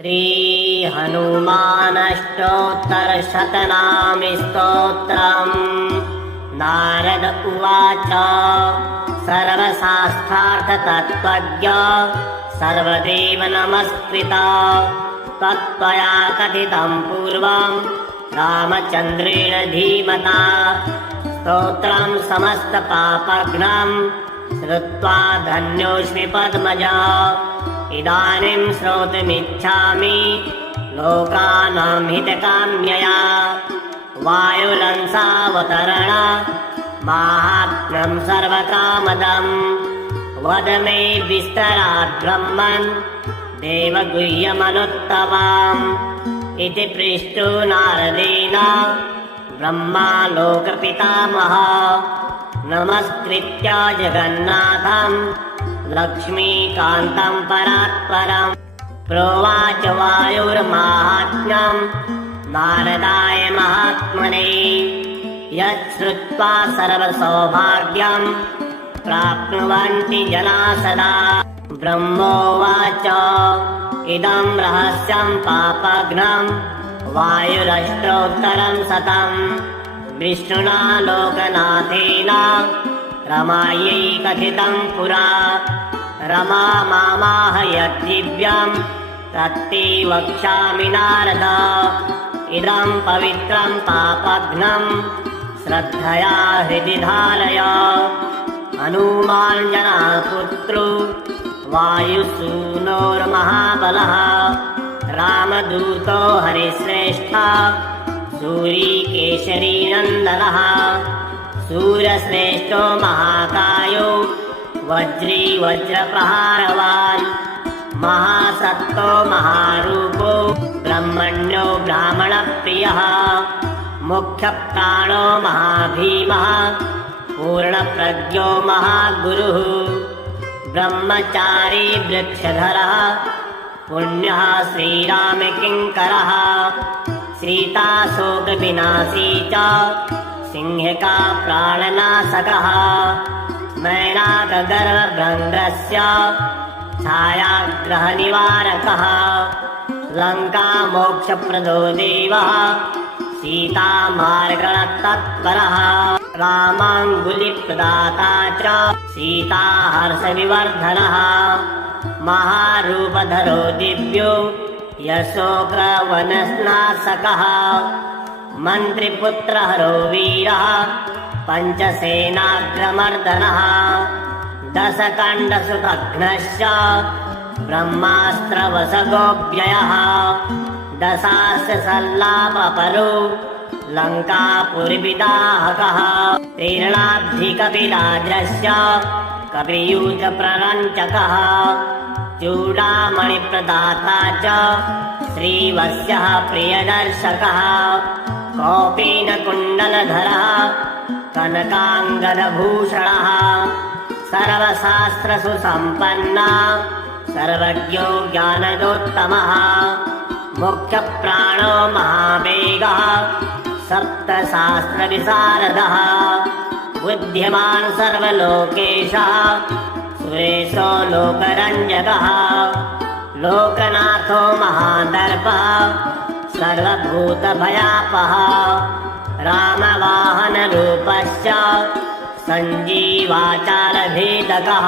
श्री हनुमानष्टोत्तरशतनामि स्तोत्रम्। नारद उवाच सर्वशास्त्रार्थतत्त्वज्ञ सर्वदेव नमस्कृता त्वया कथितं पूर्वं रामचन्द्रेण धीमता स्तोत्रं समस्तपापघ्नं श्रुत्वा धन्योऽस्मि पद्मजा। इदानीं श्रोतुमिच्छामि लोकानां हितकाम्यया वायुरंसावतरण माहात्म्यं सर्वकामदं वद मे विस्तरात् ब्रह्मन् देवगुह्यमनुत्तमाम्। इति पृष्टो नारदेन ब्रह्मा लोकपितामहः नमस्कृत्य जगन्नाथं लक्ष्मीकान्तं परात्परम् प्रोवाच वायुर्माहात्म्यं नारदाय महात्मने यच्छ्रुत्वा सर्वसौभाग्यं प्राप्नुवन्ति जनाः सदा। ब्रह्मोवाच इदं रहस्यं पापघ्नं वायुरष्टोत्तरं शतं विष्णुना लोकनाथेन रमायै कथितं पुरा। रमा मामाह यद्दिव्यं तत्ते वक्ष्यामि नारद इदं पवित्रं पापघ्नं श्रद्धया हृदि धारय। हनुमान् पुत्रो वायुसूनोर्महाबलः रामदूतो हरिश्रेष्ठः सूरीकेशरी नन्दनः सूरश्रेष्ठो महाकायो वज्री वज्रप्रहारवान् महासत्तो महारूपो ब्रह्मण्यो ब्राह्मणप्रियः मुख्यप्राणो महाभीमः पूर्णप्रज्ञो महागुरुः ब्रह्मचारी वृक्षधरः पुण्यः श्रीरामकिङ्करः सीताशोकविनाशी च सिंहिका प्राणनाशकः मैनाकगर्भभृङ्गस्य छायाग्रहनिवारकः लङ्कामोक्षप्रदो देवः सीतामार्गणतत्परः रामाङ्गुलिप्रदाता च सीताहर्षविवर्धनः महारूपधरो दिव्यो यशोग्रवननाशकः मन्त्रिपुत्रहरो वीरः पञ्चसेनाग्रमर्दनः दशकण्डसुतघ्नश्च ब्रह्मास्त्रवशगोऽव्ययः दशास्यसल्लापपरो लङ्कापुरीविदाहकः तीर्णाब्धिकपिराजस्य कपियूथप्ररञ्चकः चूडामणिप्रदाता च श्रीवत्सः प्रियदर्शकः कौपीनकुण्डलधरः कनकाङ्गदभूषणः सर्वशास्त्रसुसम्पन्ना सर्वज्ञो ज्ञानदोत्तमः मुख्यप्राणो महावेगः सप्तशास्त्रविशारदः बुद्धिमान् सर्वलोकेशः सुरेशो लोकरञ्जकः लोकनाथो महादर्पः सर्वभूतभयापः रामवाहनरूपश्च सञ्जीवाचारभेदकः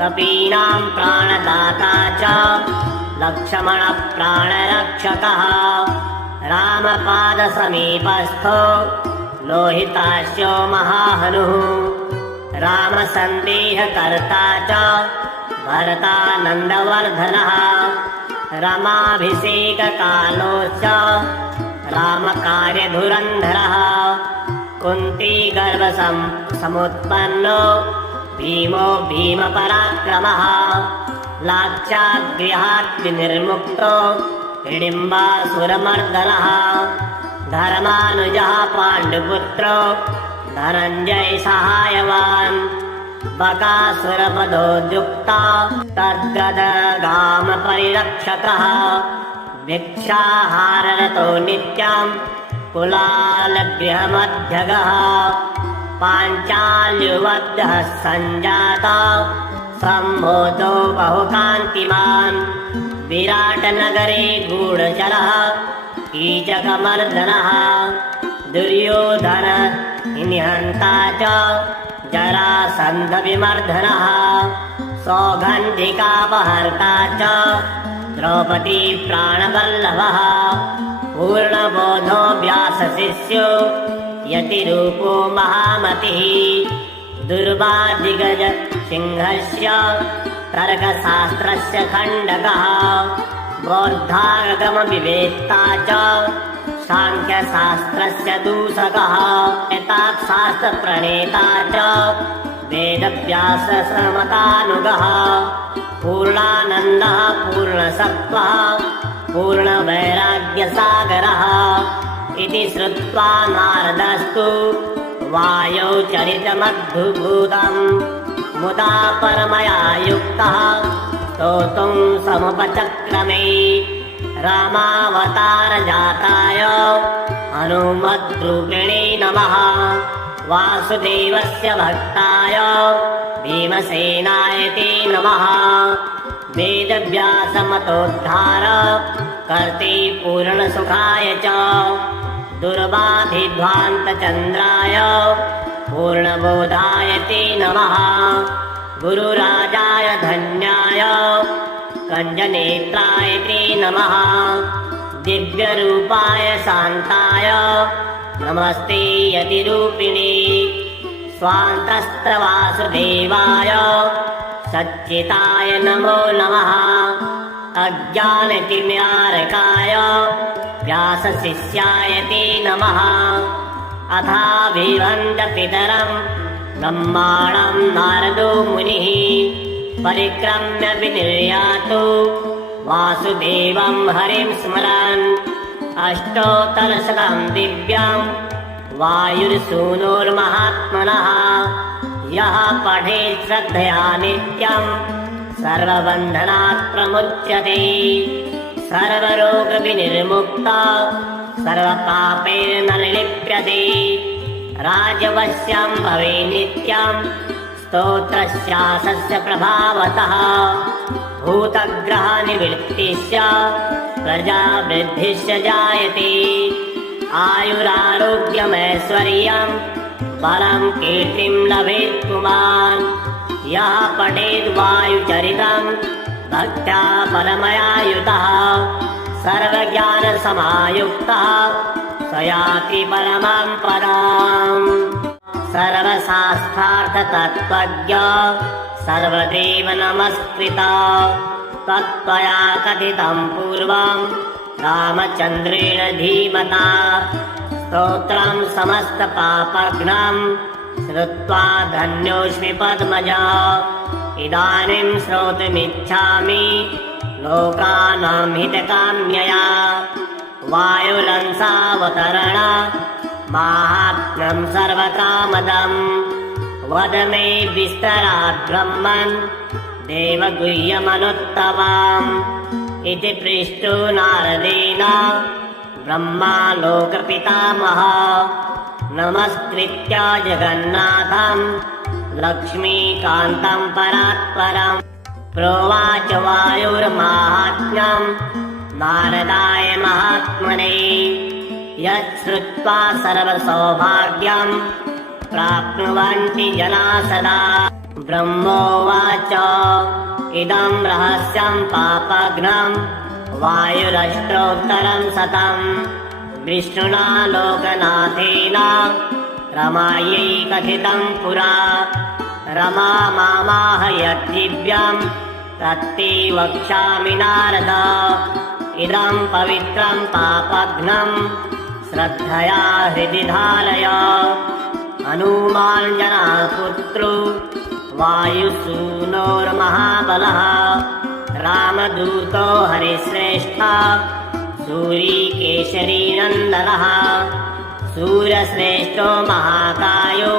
कपीनां प्राणदाता च लक्ष्मणप्राणरक्षकः रामपादसमीपस्थो लोहितास्यो महाहनुः रामसन्देहकर्ता च भरतानन्दवर्धनः रमाभिषेककालोश्च रामकार्यधुरन्धरः कुन्तीगर्भसमुत्पन्नो भीमो भीमपराक्रमः लाक्षागृहात् विनिर्मुक्तो हिडिम्बासुरमर्दनः धर्मानुजः पाण्डुपुत्रो धनञ्जय सहायवान् बकासुरपदोद्युक्ता तद्गदगामपरिरक्षकः भिक्षाहाररतो नित्यं कुलालगृहमध्यगः पाञ्चाल्युवद्यः सञ्जाता सम्भूतो बहुकान्तिमान् विराटनगरे गूढचरः कीचकमर्दनः दुर्योधन निहन्ता च जरासन्धविमर्दनः सौगन्धिकापहर्ता च द्रौपदी प्राणवल्लभः पूर्णबोधो व्यासशिष्यो यतिरूपो महामतिः दुर्वादिगज सिंहस्य तर्कशास्त्रस्य खण्डकः बौद्धागमविवेत्ता च सांख्यशास्त्रस्य दूषकः एताशास्त्रप्रणेता च वेदव्याससमतानुगः पूर्णानन्दः पूर्णसत्त्वः पूर्णवैराग्यसागरः इति श्रुत्वा नारदस्तु वायौ चरितमद्भुतम् मुदा परमया युक्तः स्तोतुं समुपचक्रमे रामावतारजाताय हनुमद्रूपिणे नमः वासुदेवस्य भक्ताय भीमसेनाय ते नमः वेदव्यासमतोद्धार कर्ते पूर्णसुखाय च दुर्बाधिध्वान्तचन्द्राय पूर्णबोधाय ते नमः गुरुराजाय धन्याय कञ्जनेत्राय ते नमः दिव्यरूपाय शान्ताय नमस्ते यतिरूपिणे स्वान्तस्त्रवासुदेवाय सच्चिताय नमो नमः अज्ञानतिम्यारकाय व्यासशिष्याय ते नमः अथाभिवन्द्यपितरम् ब्रह्माणं नारदो मुनिः परिक्रम्य विनिर्यातु वासुदेवं हरिं स्मरन् अष्टोत्तरशतं दिव्यं वायुर्सूनोर्महात्मनः यः पठेत् श्रद्धया नित्यं सर्वबन्धनात् प्रमुच्यते सर्वरोगविनिर्मुक्ता सर्वपापैर्न लिप्यते राजवश्यं भवे नित्यं स्तोत्रस्यासस्य प्रभावतः भूतग्रहनिवृत्तिश्च प्रजावृद्धिश्च जायते आयुरारोग्यमैश्वर्यं परं कीर्तिं लभेत् पुमान् यः पठेद् वायुचरितं भक्त्या परमया युतः सर्वज्ञानसमायुक्तः स याति परमां पदाम् सर्वशास्त्रार्थतत्त्वज्ञ सर्वदेव नमस्कृता त्वया कथितं पूर्वं रामचन्द्रेण धीमता स्तोत्रं समस्तपापघ्नं श्रुत्वा धन्योऽस्मि पद्मजा इदानीं श्रोतुमिच्छामि लोकानां हितकाम्यया वायुरंसावतरण माहात्म्यं सर्वकामदम् वद मे विस्तरात् ब्रह्मन् देवगुह्यमनुत्तमाम् इति पृष्टो नारदेन ब्रह्मा लोकपितामहः नमस्कृत्य जगन्नाथं लक्ष्मीकान्तं परात्परम् प्रोवाच वायुर्माहात्म्यं नारदाय महात्मने यच्छ्रुत्वा सर्वसौभाग्यं प्राप्नुवन्ति जना सदा ब्रह्मोवाच इदं रहस्यं पापघ्नं वायुरष्टोत्तरं शतं विष्णुना लोकनाथेन रमायै कथितं पुरा रमा मामाह यद्दिव्यं तत्ते वक्ष्यामि नारद इदं पवित्रं पापघ्नं श्रद्धया हृदि धारय हनुमाञ्जनापुत्रो वायुसूनोर्महाबलः रामदूतो हरिश्रेष्ठः सूरीकेशरीनन्दनः सूरश्रेष्ठो महाकायो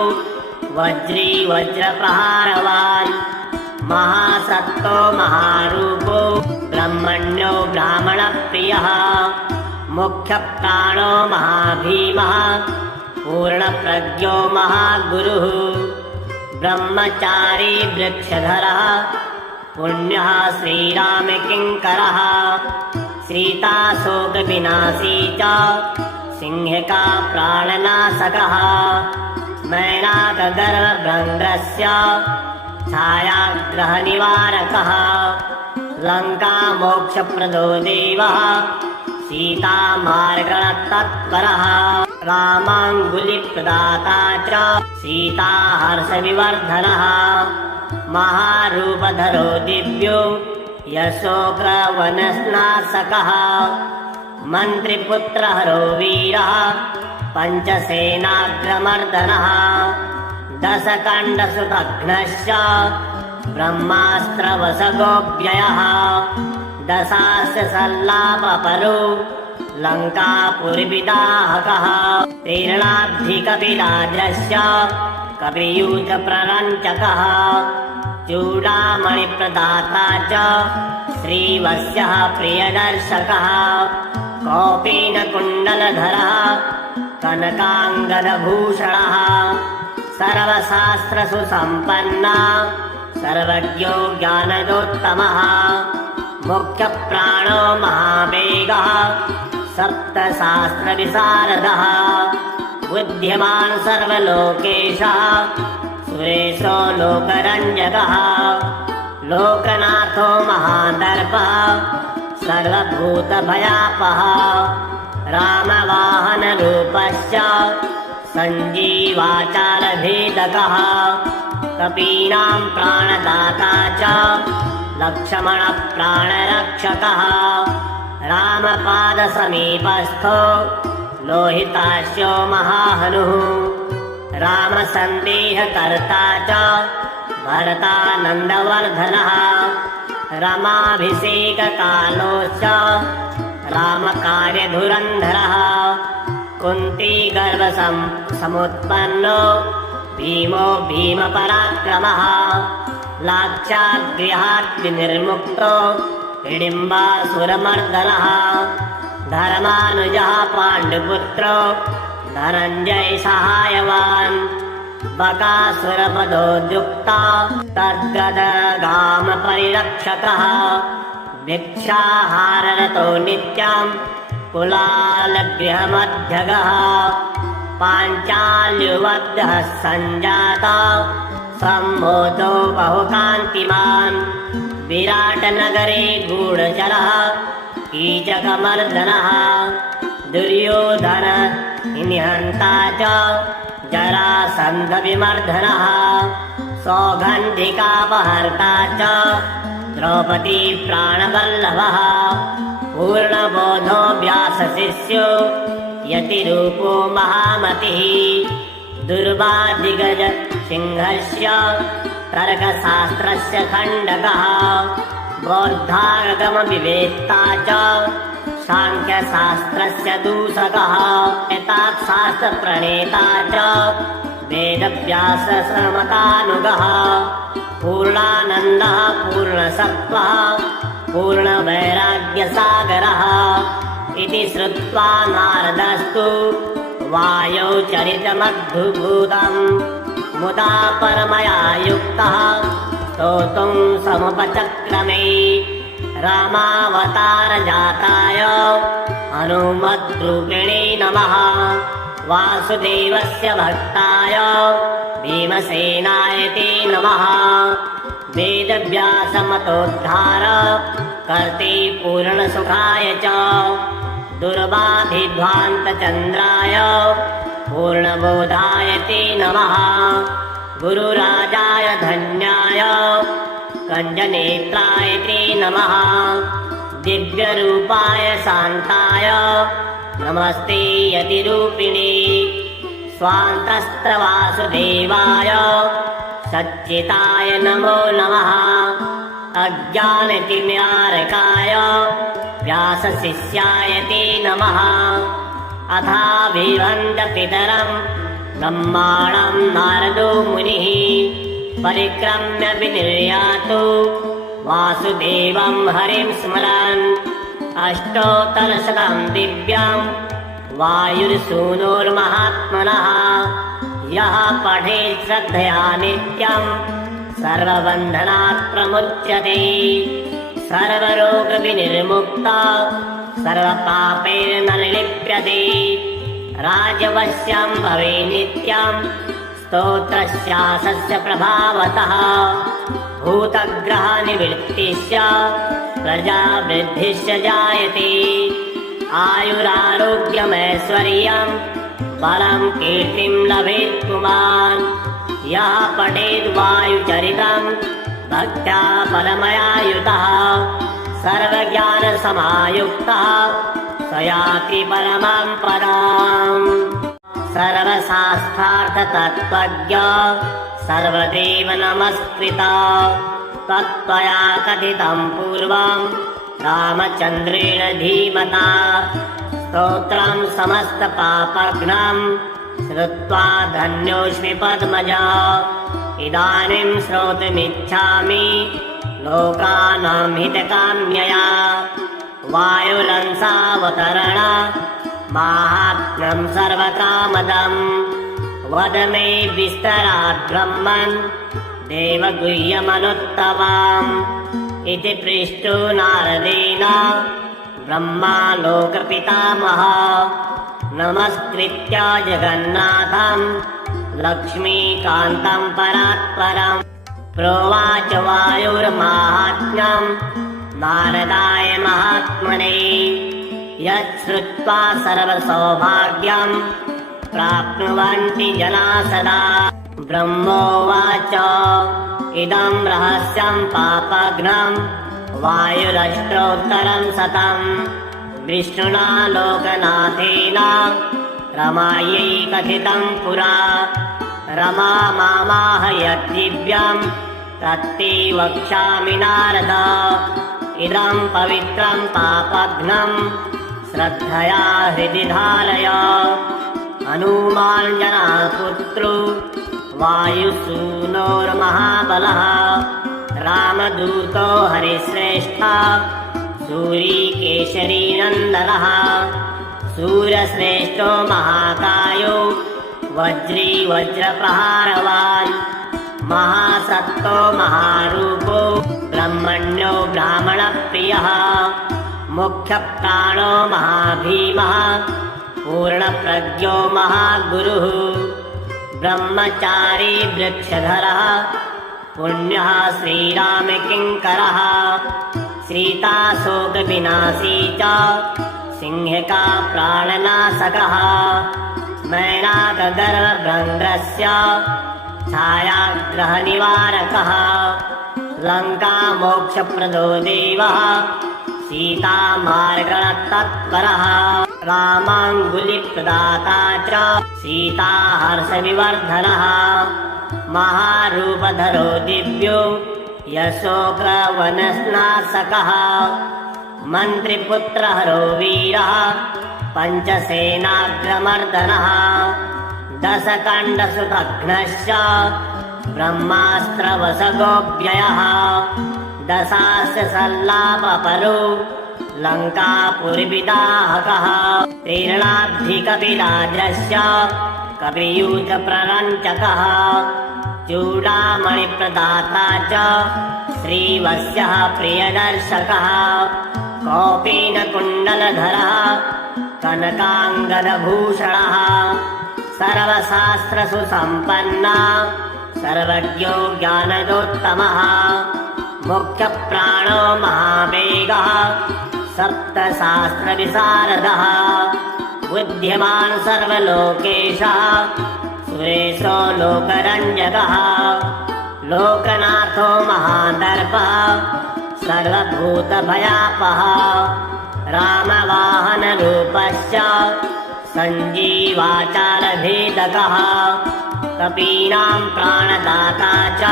वज्री वज्रप्रहारवान् महासत्तो महारूपो ब्रह्मण्यो ब्राह्मणप्रियः मुख्यप्राणो महाभीमः पूर्णप्रज्ञो महागुरुः ब्रह्मचारी वृक्षधरः पुण्यः श्रीरामकिङ्करः सीताशोकविनाशी च सिंहिका प्राणनाशकः मैनाकगर्भभृङ्गस्य छायाग्रहनिवारकः लङ्कामोक्षप्रदो देवः सीतामार्गणतत्परः रामाङ्गुलिप्रदाता च सीताहर्षविवर्धनः महारूपधरो दिव्यो यशोग्रवनस्नाशकः मन्त्रिपुत्रहरो वीरः पञ्चसेनाग्रमर्दनः दशकण्डसुतघ्नश्च ब्रह्मास्त्रवशगोऽव्ययः दशास्य सल्लापपरो लङ्कापुरिविदाहकः तीर्णाब्धिकपिराजस्य कपियूथप्ररञ्चकः चूडामणिप्रदाता च श्रीवत्सः प्रियदर्शकः कौपीनकुण्डलधरः कनकाङ्गदभूषणः सर्वशास्त्रसुसम्पन्ना सर्वज्ञो ज्ञानदोत्तमः मुख्यप्राणो महावेगः सप्तशास्त्रविशारदः बुद्धिमान् सर्वलोकेशः सुरेशो लोकरञ्जकः लोकनाथो महादर्पः सर्वभूतभयापः रामवाहनरूपश्च सञ्जीवाचारभेदकः कपीनां प्राणदाता च लक्ष्मणप्राणरक्षकः रामपादसमीपस्थो लोहितास्यो महाहनुः रामसन्देहकर्ता च भरतानन्दवर्धनः रमाभिषेककालोश्च रामकार्यधुरन्धरः कुन्तीगर्भसमुत्पन्नो भीमो भीमपराक्रमः लाक्षागृहात् विनिर्मुक्तो हिडिम्बासुरमर्दनः धर्मानुजः पाण्डुपुत्रो धनञ्जय सहायवान् बकासुरपदोद्युक्ता तद्गदगामपरिरक्षकः भिक्षाहाररतो नित्यं कुलालगृहमध्यगः पाञ्चाल्युवद्यः सञ्जाता सम्मोदो बहुकान्तिमान् विराटनगरे गूढचरः कीचकमर्दनः दुर्योधन निहन्ता च जरासन्धविमर्दनः सौगन्धिकापहर्ता च द्रौपदी प्राणवल्लभः पूर्णबोधो व्यासशिष्यो यतिरूपो महामतिः दुर्वादिगज सिंहस्य तर्कशास्त्रस्य खण्डकः बौद्धागमविवेत्ता च साङ्ख्यशास्त्रस्य दूषकः एताशास्त्रप्रणेता च वेदव्याससमतानुगः पूर्णानन्दः पूर्णसत्त्वः पूर्णवैराग्यसागरः इति श्रुत्वा नारदस्तु वायौ चरितमद्भुतम् मुदा परमया युक्तः स्तोतुं समुपचक्रमे रामावतारजाताय हनुमद्रूपिणे नमः वासुदेवस्य भक्ताय भीमसेनाय ते नमः वेदव्यासमतोद्धार कर्ते पूर्णसुखाय च दुर्बाधिध्वान्तचन्द्राय पूर्णबोधाय ते नमः गुरुराजाय धन्याय कञ्जनेत्राय ते नमः दिव्यरूपाय शान्ताय नमस्ते यतिरूपिणे स्वान्तस्त्रवासुदेवाय सच्चिताय नमो नमः अज्ञानतिमिरारकाय व्यासशिष्याय ते नमः अथाभिवन्द्यपितरं ब्रह्माणं नारदो मुनिः परिक्रम्य विनिर्यातु वासुदेवं हरिं स्मरन् अष्टोत्तरशतं दिव्यं वायुर्सूनोर्महात्मनः यः पठेत् श्रद्धया नित्यं सर्वबन्धनात् प्रमुच्यते सर्वरोगविनिर्मुक्ता सर्वपापैर्न निर्लिप्यते राजवश्यं भवे नित्यं स्तोत्रस्यासस्य प्रभावतः भूतग्रहनिवृत्तिश्च प्रजावृद्धिश्च जायते आयुरारोग्यमैश्वर्यं बलं कीर्तिं लभेत् पुमान् यः पठेद्वायुचरितं भक्त्या बलमयायुतः सर्वज्ञानसमायुक्तः स याति परमं पदम् सर्वशास्त्रार्थतत्त्वज्ञ सर्वदेव नमस्कृता तत्त्वया कथितं पूर्वं रामचन्द्रेण धीमता स्तोत्रं समस्तपापघ्नं श्रुत्वा धन्योऽस्मि पद्मजा इदानीं श्रोतुमिच्छामि लोकानां हितकाम्यया वायुरंसावतरण माहात्म्यं सर्वकामदम् वद मे विस्तरात् ब्रह्मन् देवगुह्यमनुत्तमाम् इति पृष्टो नारदेन ब्रह्मा लोकपितामहः नमस्कृत्य जगन्नाथं लक्ष्मीकान्तं परात्परम् प्रोवाच वायुर्माहात्म्यं नारदाय महात्मने यच्छ्रुत्वा सर्वसौभाग्यं प्राप्नुवन्ति जना सदा ब्रह्मोवाच इदं रहस्यं पापघ्नं वायुरष्टोत्तरं शतं विष्णुना लोकनाथेन रमायै कथितं पुरा रमा मामाहयद्दिव्यं तत्ते वक्ष्यामि नारद इदं पवित्रं पापघ्नं श्रद्धया हृदि धारय हनुमान्जनपुत्रो वायुसूनोर्महाबलः रामदूतो हरिश्रेष्ठः सूरीकेशरीनन्दनः सूरश्रेष्ठो महाकायो वज्री वज्रप्रहारवान् महासत्तो महारूपो ब्रह्मण्यो ब्राह्मणप्रियः मुख्यप्राणो महाभीमः पूर्णप्रज्ञो महागुरुः ब्रह्मचारी वृक्षधरः पुण्यः श्रीरामकिङ्करः सीताशोकविनाशी च सिंहिका प्राणनाशकः मैनाकगर्भभृङ्गस्य छायाग्रहनिवारकः लङ्कामोक्षप्रदो देवः सीतामार्गणतत्परः रामाङ्गुलिप्रदाता च सीताहर्षविवर्धनः महारूपधरो दिव्यो यशोकवनस्नाशकः मन्त्रिपुत्रहरो वीरः पञ्चसेनाग्रमर्दनः दशकण्डसुतघ्नश्च ब्रह्मास्त्रवशगोऽव्ययः दशास्य सल्लापपरो लङ्कापुरिविदाहकः तीर्णाब्धिकपिराजश्च कपियूथप्ररञ्चकः चूडामणिप्रदाता च श्रीवत्सः प्रियदर्शकः कौपीनकुण्डलधरः कनकाङ्गदभूषणः सर्वशास्त्रसुसम्पन्ना सर्वज्ञो ज्ञानदोत्तमः मुख्यप्राणो महावेगः सप्तशास्त्रविशारदः बुद्धिमान् सर्वलोकेशः सुरेशो लोकरञ्जकः लोकनाथो महादर्पः सर्वभूतभयापः रामवाहनरूपश्च सञ्जीवाचारभेदकः कपीनां प्राणदाता च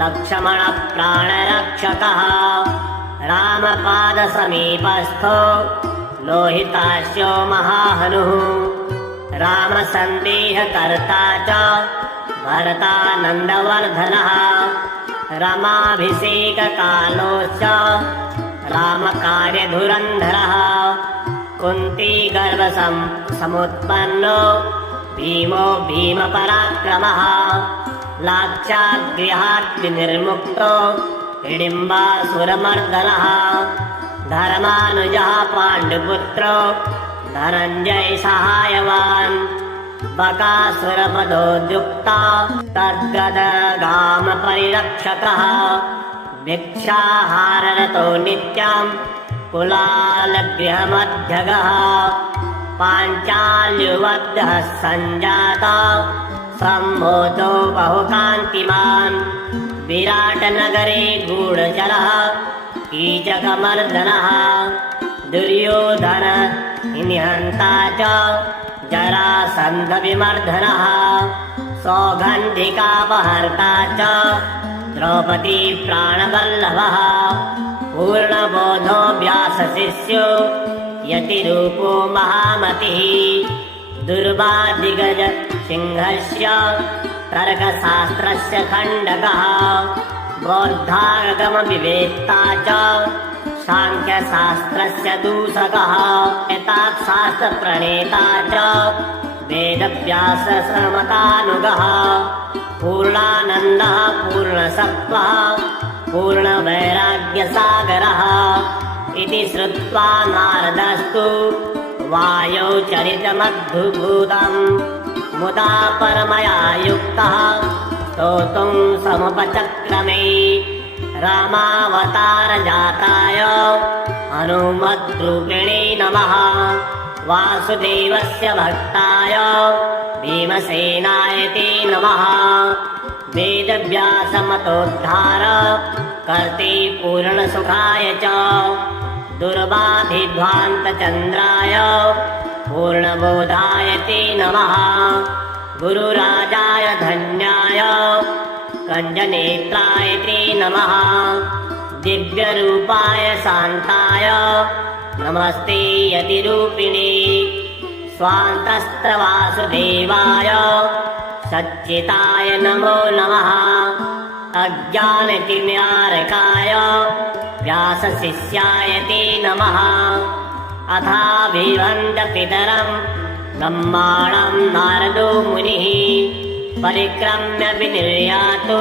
लक्ष्मणप्राणरक्षकः रामपादसमीपस्थो लोहितास्यो महाहनुः रामसन्देहकर्ता च भरतानन्दवर्धनः रमाभिषेककालोश्च रामकार्यधुरन्धरः कुन्तीगर्भसमुत्पन्नो भीमो भीमपराक्रमः लाक्षागृहात् विनिर्मुक्तो हिडिम्बासुरमर्दनः धर्मानुजः पाण्डुपुत्रो धनञ्जय सहायवान् बकासुरपदोद्युक्ता तद्गदगामपरिरक्षकः भिक्षाहाररतो नित्यं कुलालगृहमध्यगः पाञ्चाल्युवद्यः सञ्जाता सम्मोदो बहुकान्तिमान् विराटनगरे गूढचरः कीचकमर्दनः दुर्योधन निहन्ता च जरासन्धविमर्दनः सौगन्धिकापहर्ता च द्रौपदी प्राणवल्लभः पूर्णबोधो व्यासशिष्यो यतिरूपो महामतिः दुर्वादिगज सिंहस्य तर्कशास्त्रस्य खण्डकः बौद्धागमविवेत्ता च सांख्यशास्त्रस्य दूषकः एताशास्त्रप्रणेता च वेदव्याससमतानुगः पूर्णानन्दः पूर्णसत्त्वः पूर्णवैराग्यसागरः इति श्रुत्वा नारदस्तु वायौ चरितमद्भुतम् मुदा परमया युक्तः स्तोतुं समुपचक्रमे रामावतारजाताय हनुमद्रूपिणे नमः वासुदेवस्य भक्ताय भीमसेनाय ते नमः वेदव्यासमतोद्धार कर्ते पूर्णसुखाय च दुर्बाधिध्वान्तचन्द्राय पूर्णबोधाय ते नमः गुरुराजाय धन्याय कञ्जनेत्राय ते नमः दिव्यरूपाय शान्ताय नमस्ते यतिरूपिणे स्वान्तस्त्रवासुदेवाय सच्चिताय नमो नमः अज्ञानतिमिरारकाय व्यासशिष्याय ते नमः अथाभिवन्द्यपितरं ब्रह्माणं नारदो मुनिः परिक्रम्य विनिर्यातु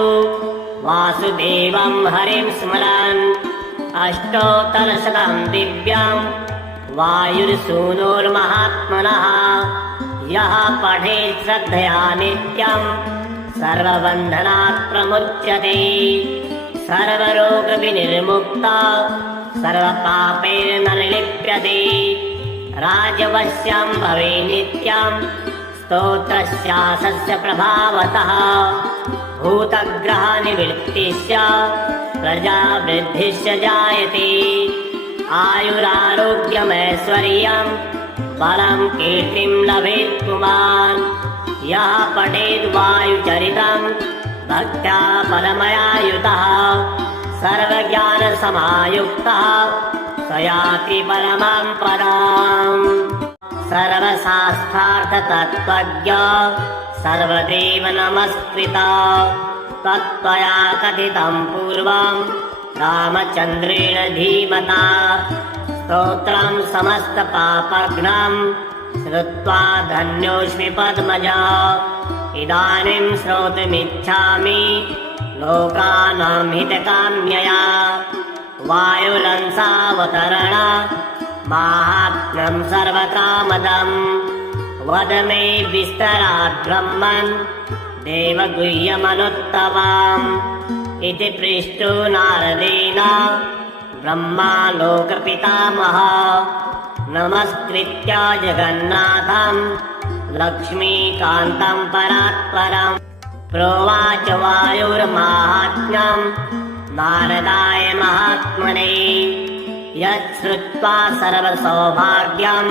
वासुदेवं हरिं स्मरन् अष्टोत्तरशतं दिव्यं वायुर्सूनोर्महात्मनः यः पठेत् श्रद्धया नित्यं सर्वबन्धनात् प्रमुच्यते सर्वरोगविनिर्मुक्ता सर्वपापैर्नर्लिप्यते राजवश्यं भवे नित्यं स्तोत्रस्यासस्य प्रभावतः भूतग्रहनिवृत्तिश्च प्रजावृद्धिश्च जायते आयुरारोग्यमैश्वर्यं बलं कीर्तिं लभेत् पुमान् यः पठेद् वायुचरितं भक्त्या परमया युतः सर्वज्ञानसमायुक्तः स याति परमां पदाम् सर्वशास्त्रार्थतत्त्वज्ञ सर्वदेव नमस्कृता तत्त्वया कथितं पूर्वं रामचन्द्रेण धीमता स्तोत्रं समस्तपापघ्नं श्रुत्वा धन्योऽस्मि पद्मजा इदानीं श्रोतुमिच्छामि लोकानां हितकाम्यया वायुरंसावतरण माहात्म्यं सर्वकामदम् वद मे विस्तरात् ब्रह्मन् देवगुह्यमनुत्तमाम् इति पृष्टो नारदेन ब्रह्मा लोकपितामहः नमस्कृत्य जगन्नाथं लक्ष्मीकान्तं परात्परम् प्रोवाच वायुर्माहात्म्यं नारदाय महात्मने यच्छ्रुत्वा सर्वसौभाग्यं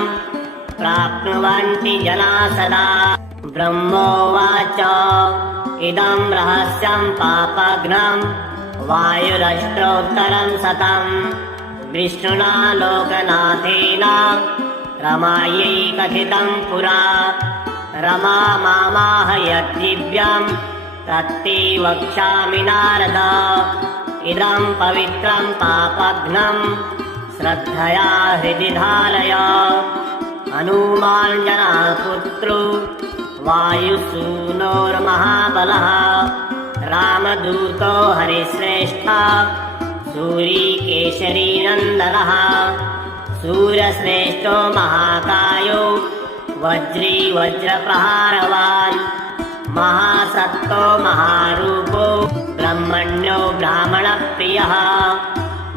प्राप्नुवन्ति जना सदा ब्रह्मोवाच इदं रहस्यं पापघ्नं वायुरष्टोत्तरं शतं विष्णुना लोकनाथेन रमायै कथितं पुरा रमा मामाह यद्दिव्यं तत्ते वक्ष्यामि नारद इदं पवित्रं पापघ्नं श्रद्धया हृदि धारय हनुमान् जनापुत्रो वायुसूनोर्महाबलः रामदूतो हरिश्रेष्ठा सूरीकेशरी नन्दनः सूरश्रेष्ठो महाकायो वज्री वज्रप्रहारवान् महासत्तो महारूपो ब्रह्मण्यो ब्राह्मणप्रियः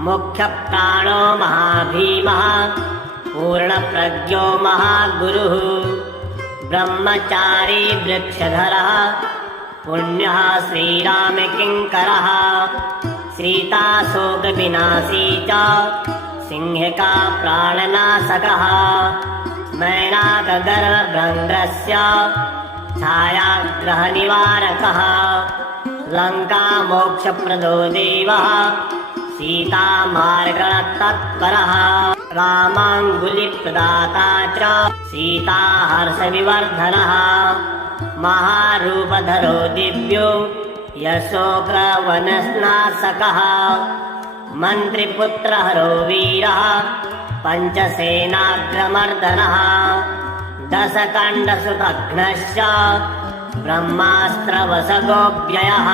मुख्यप्राणो महाभीमः पूर्णप्रज्ञो महागुरुः ब्रह्मचारी वृक्षधरः पुण्यः श्रीरामकिङ्करः सीताशोकविनाशी च सिंहिका प्राणनाशकः मैनाकगर्भभृङ्गस्य छायाग्रहनिवारकः लङ्कामोक्षप्रदो देवः सीतामार्गणतत्परः रामाङ्गुलिप्रदाता च सीताहर्षविवर्धनः महारूपधरो दिव्यो यशोकवनस्नाशकः मन्त्रिपुत्रहरो वीरः पञ्चसेनाग्रमर्दनः दशकण्डसुतघ्नश्च ब्रह्मास्त्रवशगोऽव्ययः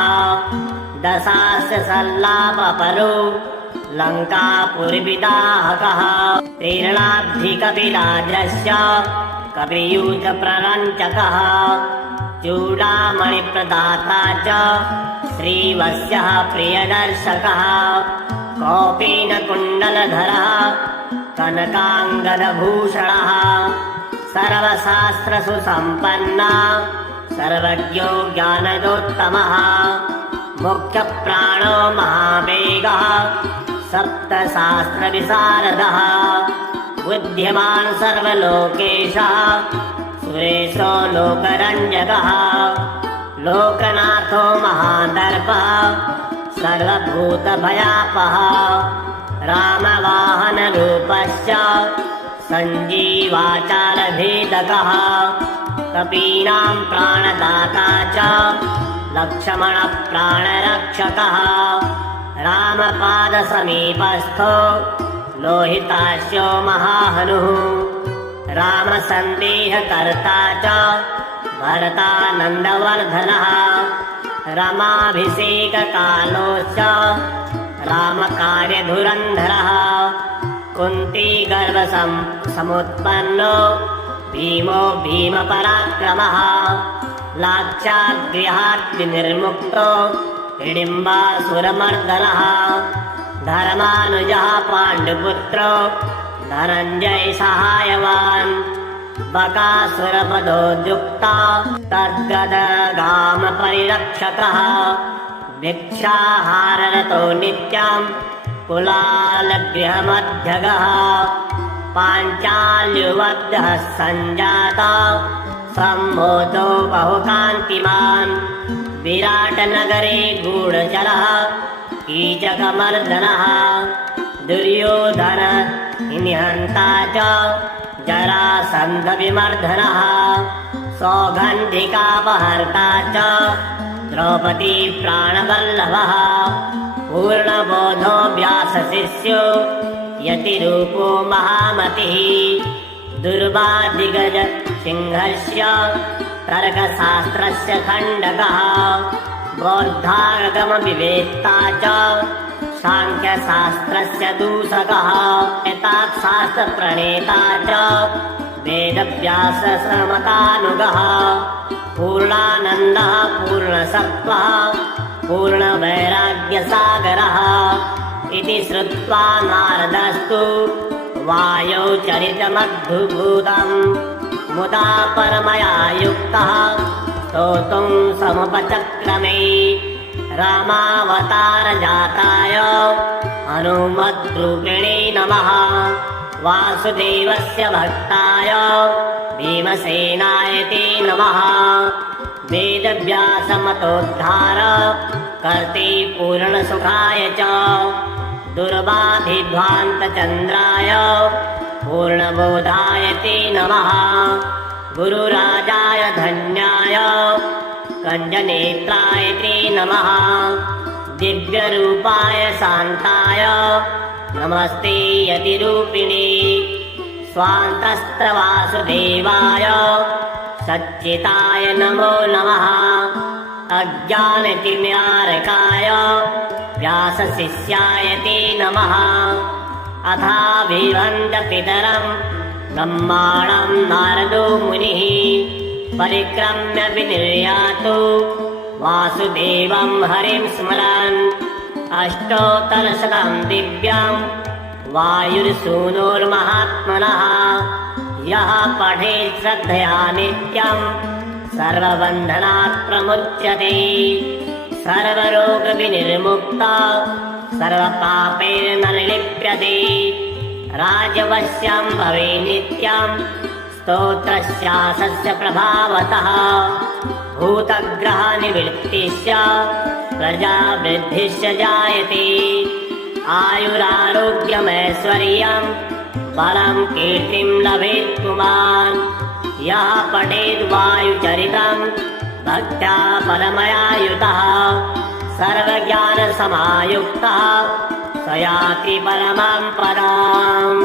दशास्य सल्लापपरो लङ्कापुरविदाहकः तीर्णाब्धिकपिराजस्य कपियूथप्ररञ्चकः चूडामणिप्रदाता च श्रीवत्सः प्रियदर्शकः कौपीनकुण्डलधरः कनकाङ्गदभूषणः सर्वशास्त्रसुसम्पन्ना सर्वज्ञो ज्ञानदोत्तमः मुख्यप्राणो महावेगः सप्तशास्त्रविशारदः बुद्धिमान् सर्वलोकेशः सुरेशो लोकरञ्जकः लोकनाथो महादर्पः सर्वभूतभयापः रामवाहनरूपश्च सञ्जीवाचारभेदकः कपीनां प्राणदाता च लक्ष्मणप्राणरक्षकः रामपादसमीपस्थो लोहितास्यो महाहनुः रामसन्देहकर्ता च भरतानन्दवर्धनः रमाभिषेककालोश्च रामकार्यधुरन्धरः कुन्तीगर्भसमुत्पन्नो भीमो भीमपराक्रमः लाक्षागृहाद्विनिर्मुक्तो हिडिम्बासुरमर्दनः धर्मानुजः पाण्डुपुत्रो धनञ्जय सहायवान् बकासुरपदोद्युक्ता तद्गदगामपरिरक्षकः भिक्षाहाररतो नित्यं कुलालगृहमध्यगः पाञ्चाल्युवद्यः सञ्जाता सम्मोदो बहुकान्तिमान् विराटनगरे गूढचरः कीचकमर्दनः दुर्योधन निहन्ता च जरासन्धविमर्दनः सौगन्धिकापहर्ता च द्रौपदी प्राणवल्लभः पूर्णबोधो व्यासशिष्यो यतिरूपो महामतिः दुर्वादिगज सिंहस्य तर्कशास्त्रस्य खण्डकः बौद्धागमविवेत्ता च साङ्ख्यशास्त्रस्य दूषकः एताशास्त्रप्रणेता च वेदव्याससमतानुगः पूर्णानन्दः पूर्णसत्त्वः पूर्णवैराग्यसागरः इति श्रुत्वा नारदस्तु वायौ चरितमद्भुतम् मुदा परमया युक्तः स्तोतुं समुपचक्रमे रामावतारजाताय हनुमद्रूपिणे नमः वासुदेवस्य भक्ताय भीमसेनाय ते नमः वेदव्यासमतोद्धार कर्ते पूर्णसुखाय च दुर्वाधिध्वान्तचन्द्राय पूर्णबोधाय ते नमः गुरुराजाय धन्याय कञ्जनेत्राय ते नमः दिव्यरूपाय शान्ताय नमस्ते यतिरूपिणे स्वान्तस्त्रवासुदेवाय सच्चिताय नमो नमः अज्ञानतिमिरारकाय व्यासशिष्याय ते नमः। अथाभिवन्द्य पितरं ब्रह्माणं नारदो मुनिः परिक्रम्य विनिर्यातु वासुदेवं हरिं स्मरन्। अष्टोत्तरशतं दिव्यं वायुर्सूनुर्महात्मनः यः पठेत् श्रद्धया नित्यं सर्वबन्धनात् प्रमुच्यते। सर्वरोगविनिर्मुक्ता सर्वपापैर्न निलिप्यते। राजवश्यं भवे नित्यं स्तोत्रस्यासस्य प्रभावतः। भूतग्रहनिवृत्तिश्च प्रजावृद्धिश्च जायते। आयुरारोग्यमैश्वर्यं बलं कीर्तिं लभेत् पुमान्। यः पठेद् वायुचरितं भक्त्या परमयायुतः सर्वज्ञानसमायुक्तः स याति परमां पदाम्।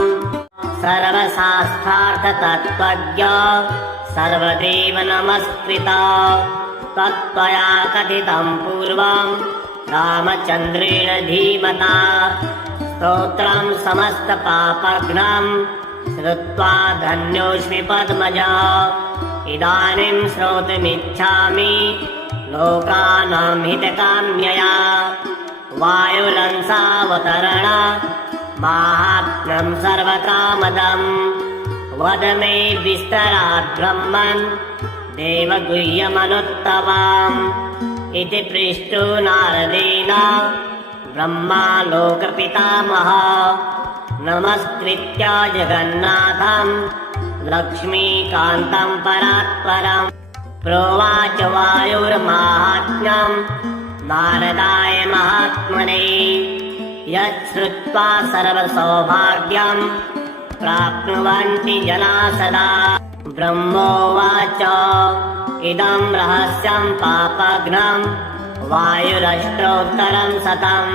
सर्वशास्त्रार्थतत्त्वज्ञ सर्वदेव नमस्कृता तत्त्वया कथितं पूर्वं रामचन्द्रेण धीमता। स्तोत्रं समस्तपापघ्नं श्रुत्वा धन्योऽस्मि पद्मजा। इदानीं श्रोतुमिच्छामि लोकानां हितकाम्यया। वायुरंसावतरण माहात्म्यं सर्वकामदम् वद मे विस्तरात् ब्रह्मन् देवगुह्यमनुत्तमाम्। इति पृष्टो नारदेन ब्रह्मा लोकपितामहः। नमस्कृत्य जगन्नाथं लक्ष्मीकान्तं परात्परम् प्रोवाच वायुर्माहात्म्यं नारदाय महात्मने। यच्छ्रुत्वा सर्वसौभाग्यं प्राप्नुवन्ति जनाः सदा। ब्रह्मोवाच इदं रहस्यं पापघ्नं वायुरष्टोत्तरं शतं।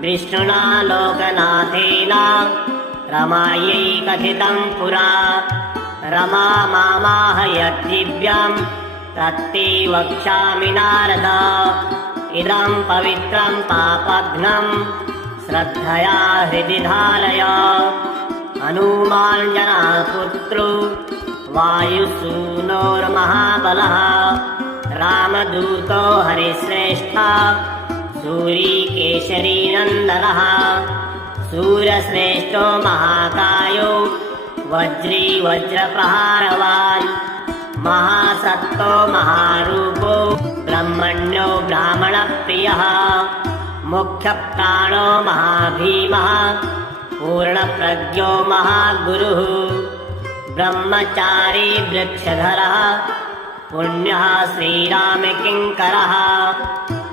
विष्णुना लोकनाथेन रमायै कथितं पुरा। रमा मामाह यद्दिव्यं तत्ते वक्ष्यामि नारद। इदं पवित्रं पापघ्नं श्रद्धया हृदि धारय। हनुमान् जनापुत्रो वायुसूनोर्महाबलः। रामदूतो हरिश्रेष्ठः सूरीकेशरीनन्दनः। सूरश्रेष्ठो महाकायो वज्री वज्रप्रहारवान्। महासत्तो महारूपो ब्रह्मण्यो ब्राह्मणप्रियः। मुख्यप्राणो महाभीमः पूर्णप्रज्ञो महागुरुः। ब्रह्मचारी वृक्षधरः पुण्यः श्रीरामकिङ्करः।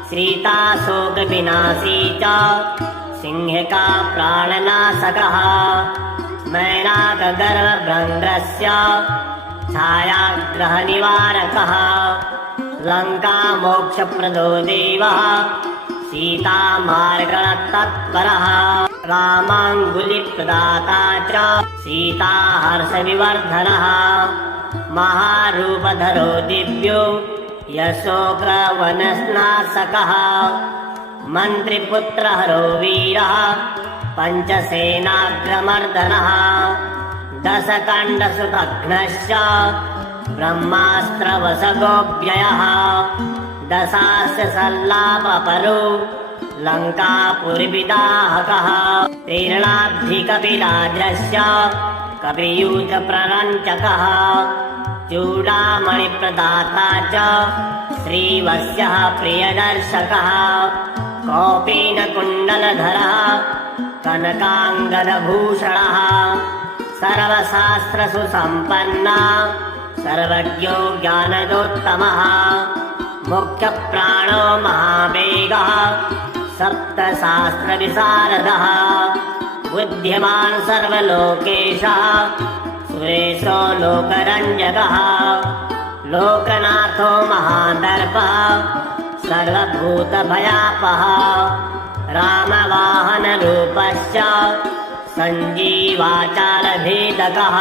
सीताशोकविनाशी च सिंहिका प्राणनाशकः। मैनाकगर्भभृङ्गस्य छायाग्रहनिवारकः। लङ्कामोक्षप्रदो देवः सीतामार्गणतत्परः। रामाङ्गुलिप्रदाता च सीताहर्षविवर्धनः। महारूपधरो दिव्यो यशोप्रवननाशकः। मन्त्रिपुत्रहरो वीरः पञ्चसेनाग्रमर्दनः। दशकण्डसुतघ्नश्च ब्रह्मास्त्रवशगोऽव्ययः। दशास्य सल्लापपरो लङ्कापुरिविदाहकः। तीर्णाब्धिकपिराजस्य कपियूथप्ररञ्चकः। चूडामणिप्रदाता च श्रीवत्सः प्रियदर्शकः। कौपीनकुण्डलधरः कनकाङ्गदभूषणः। सर्वशास्त्रसु सम्पन्नः सर्वज्ञो ज्ञानदोत्तमः। मुख्यप्राणो महावेगः सप्तशास्त्रविशारदः। बुद्धिमान् सर्वलोकेशः सुरेशो लोकरञ्जकः। लोकनाथो महादर्पः सर्वभूतभयापः। रामवाहनरूपश्च सञ्जीवाचारभेदकः।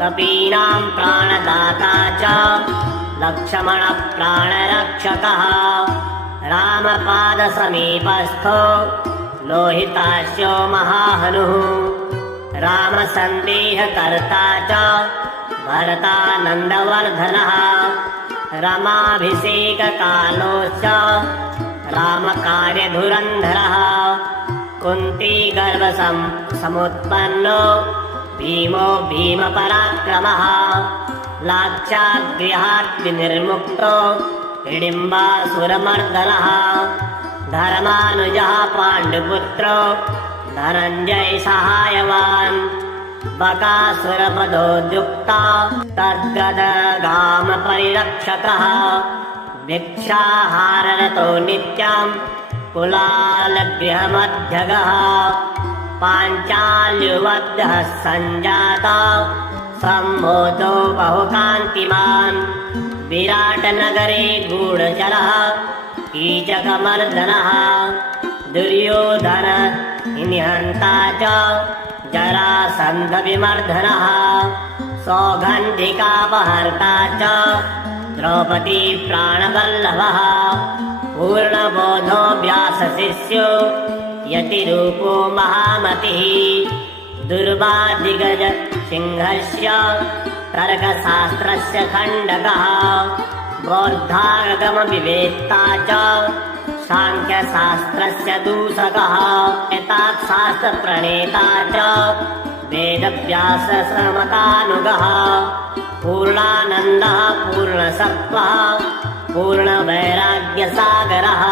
कपीनां प्राणदाता च लक्ष्मणप्राणरक्षकः रामपादसमीपस्थो लोहितास्यो महाहनुः रामसन्देहकर्ता च भरतानन्दवर्धनः रमाभिषेककालोश्च रामकार्यधुरन्धरः कुन्तीगर्भसमुत्पन्नो भीमो भीमपराक्रमः लाक्षागृहात् विनिर्मुक्तो हिडिम्बासुरमर्दनः धर्मानुजः पाण्डुपुत्रो धनञ्जय सहायवान् बकासुरपदोद्युक्ता तद्गदगामपरिरक्षकः भिक्षाहाररतो नित्यम् कुलालगृहमध्यगः पाञ्चाल्युवद्यः सञ्जाता सम्मोदो बहुकान्तिमान् विराटनगरे गूढचरः कीचकमर्दनः दुर्योधन निहन्ता च जरासन्धविमर्दनः सौगन्धिकापहर्ता च द्रौपदी प्राणवल्लभः पूर्णबोधो व्यासशिष्यो यतिरूपो महामतिः दुर्वादिगज सिंहस्य तर्कशास्त्रस्य खण्डकः बौद्धागमविवेत्ता च सांख्यशास्त्रस्य दूषकः एताशास्त्रप्रणेता च वेदव्याससमतानुगः पूर्णानन्दः पूर्णसत्त्वः पूर्णवैराग्यसागरः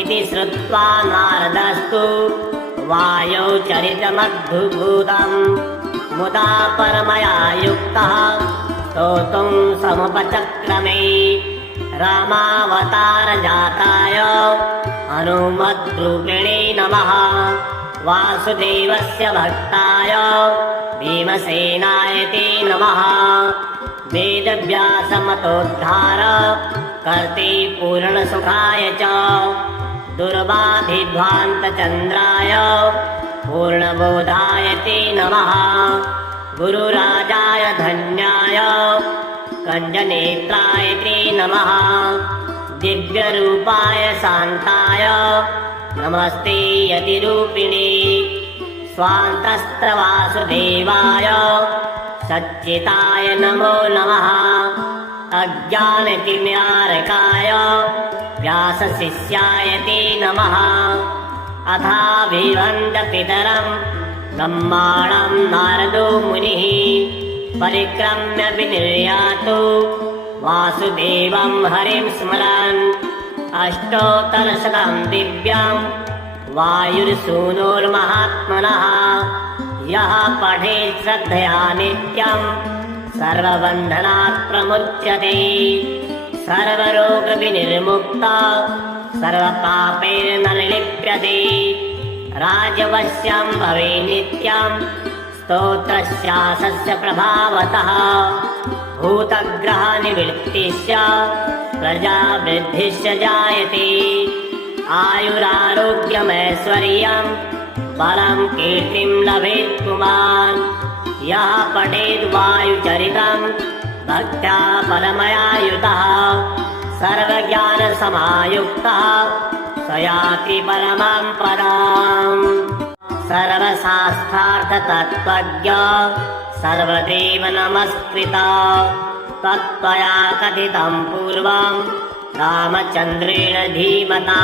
इति श्रुत्वा नारदस्तु वायौ चरितमद्भुतम् मुदा परमया युक्तः स्तोतुं समुपचक्रमे रामावतारजाताय हनुमद्रूपिणे नमः वासुदेवस्य भक्ताय भीमसेनाय ते नमः वेदव्यासमतोद्धार कर्ते पूर्णसुखाय च दुर्वाधिध्वान्तचन्द्राय पूर्णबोधाय ते नमः गुरुराजाय धन्याय कञ्जनेत्राय ते नमः दिव्यरूपाय शान्ताय नमस्ते यतिरूपिणे स्वान्तस्त्रवासुदेवाय सच्चिताय नमो नमः अज्ञानतिम्यारकाय व्यासशिष्याय ते नमः अथाभिवन्द्यपितरम् ब्रह्माणं नारदो मुनिः परिक्रम्य विनिर्यातु वासुदेवं हरिं स्मरन् अष्टोत्तरशतं दिव्यं वायुर्सूनोर्महात्मनः यः पठेत् श्रद्धया नित्यं सर्वबन्धनात् प्रमुच्यते सर्वरोगविनिर्मुक्ता सर्वपापैर्नलिप्यते राजवश्यं भवे नित्यं स्तोत्रस्यासस्य प्रभावतः भूतग्रहनिवृत्तिश्च प्रजावृद्धिश्च जायते आयुरारोग्यमैश्वर्यं बलं कीर्तिं लभेत् पुमान् यः पठेद् वायुचरितं भक्त्या परमयायुतः सर्वज्ञानसमायुक्तः स याति परमं पदम् सर्वशास्त्रार्थतत्त्वज्ञ सर्वदेव नमस्कृता तत्त्वया कथितं पूर्वं रामचन्द्रेण धीमता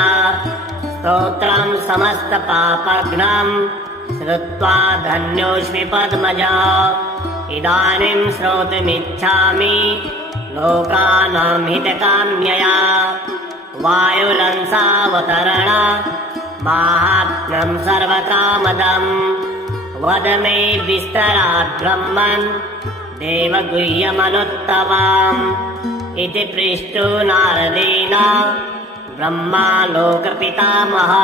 स्तोत्रं समस्तपापघ्नं श्रुत्वा धन्योऽस्मि पद्मजा इदानीं श्रोतुमिच्छामि लोकानां हितकाम्यया वायुरंसावतरण माहात्म्यं सर्वकामदं वद मे विस्तरात् ब्रह्मन् देवगुह्यमनुत्तमाम् इति पृष्टो नारदेन ब्रह्मा लोकपितामहः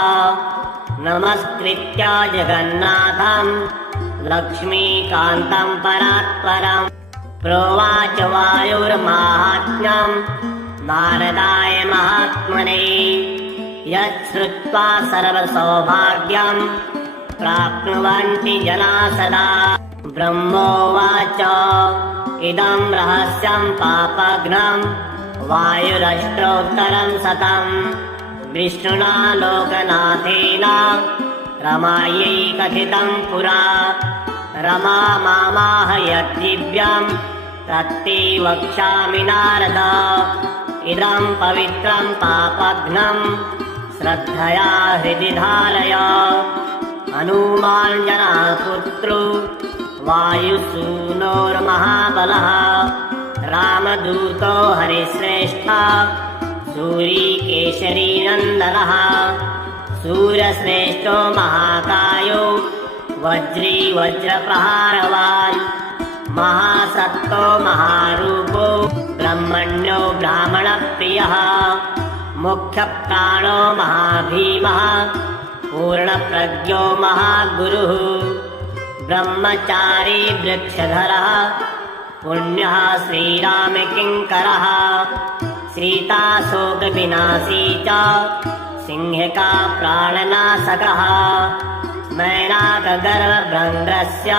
नमस्कृत्य जगन्नाथं लक्ष्मीकान्तं परात्परम् प्रोवाच वायुर्माहात्म्यं नारदाय महात्मने यच्छ्रुत्वा सर्वसौभाग्यं प्राप्नुवन्ति जना सदा ब्रह्मोवाच इदं रहस्यं पापघ्नं वायुरष्टोत्तरं शतं विष्णुना लोकनाथेन रमायै कथितं पुरा। रमा मामाह यद्दिव्यं तत्ते वक्ष्यामि नारद। इदं पवित्रं पापघ्नं श्रद्धया हृदि धारय। हनुमाञ्जना पुत्रो वायुसूनोर्महाबलः रामदूतो हरिश्रेष्ठः सूरीकेशरी नन्दनः। सूर्यश्रेष्ठो महाकायो वज्री वज्रप्रहारवान् महासत्तो महारूपो ब्रह्मण्यो ब्राह्मणप्रियः मुख्यप्राणो महाभीमः पूर्णप्रज्ञो महागुरुः ब्रह्मचारी वृक्षधरः पुण्यः श्रीरामकिङ्करः सीताशोकविनाशी च सिंहिका प्राणनाशकः मैनाकगर्भभृङ्गस्य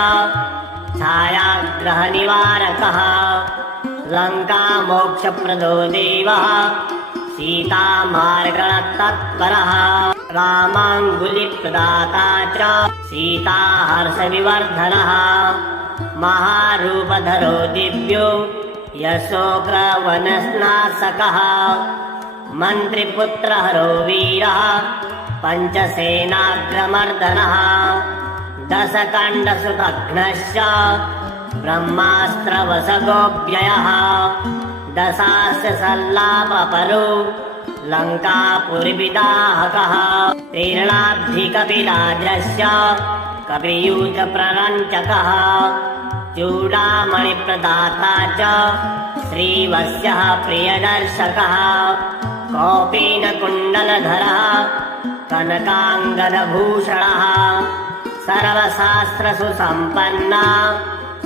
छायाग्रहनिवारकः लङ्कामोक्षप्रदो देवः सीतामार्गणतत्परः रामाङ्गुलिप्रदाता च सीताहर्षविवर्धनः महारूपधरो दिव्यो यशोग्रवनस्नाशकः मन्त्रिपुत्रहरो वीरः पञ्चसेनाग्रमर्दनः दशकण्डसुतघ्नश्च ब्रह्मास्त्रवशगोऽव्ययः दशास्य सल्लापपरो लङ्कापुरिविदाहकः तीर्णाब्धिकपिराजस्य कपियूथप्ररञ्चकः चूडामणिप्रदाता च श्रीवत्सः प्रियदर्शकः कौपीनकुण्डलधरः कनकाङ्गदभूषणः सर्वशास्त्रसुसम्पन्नः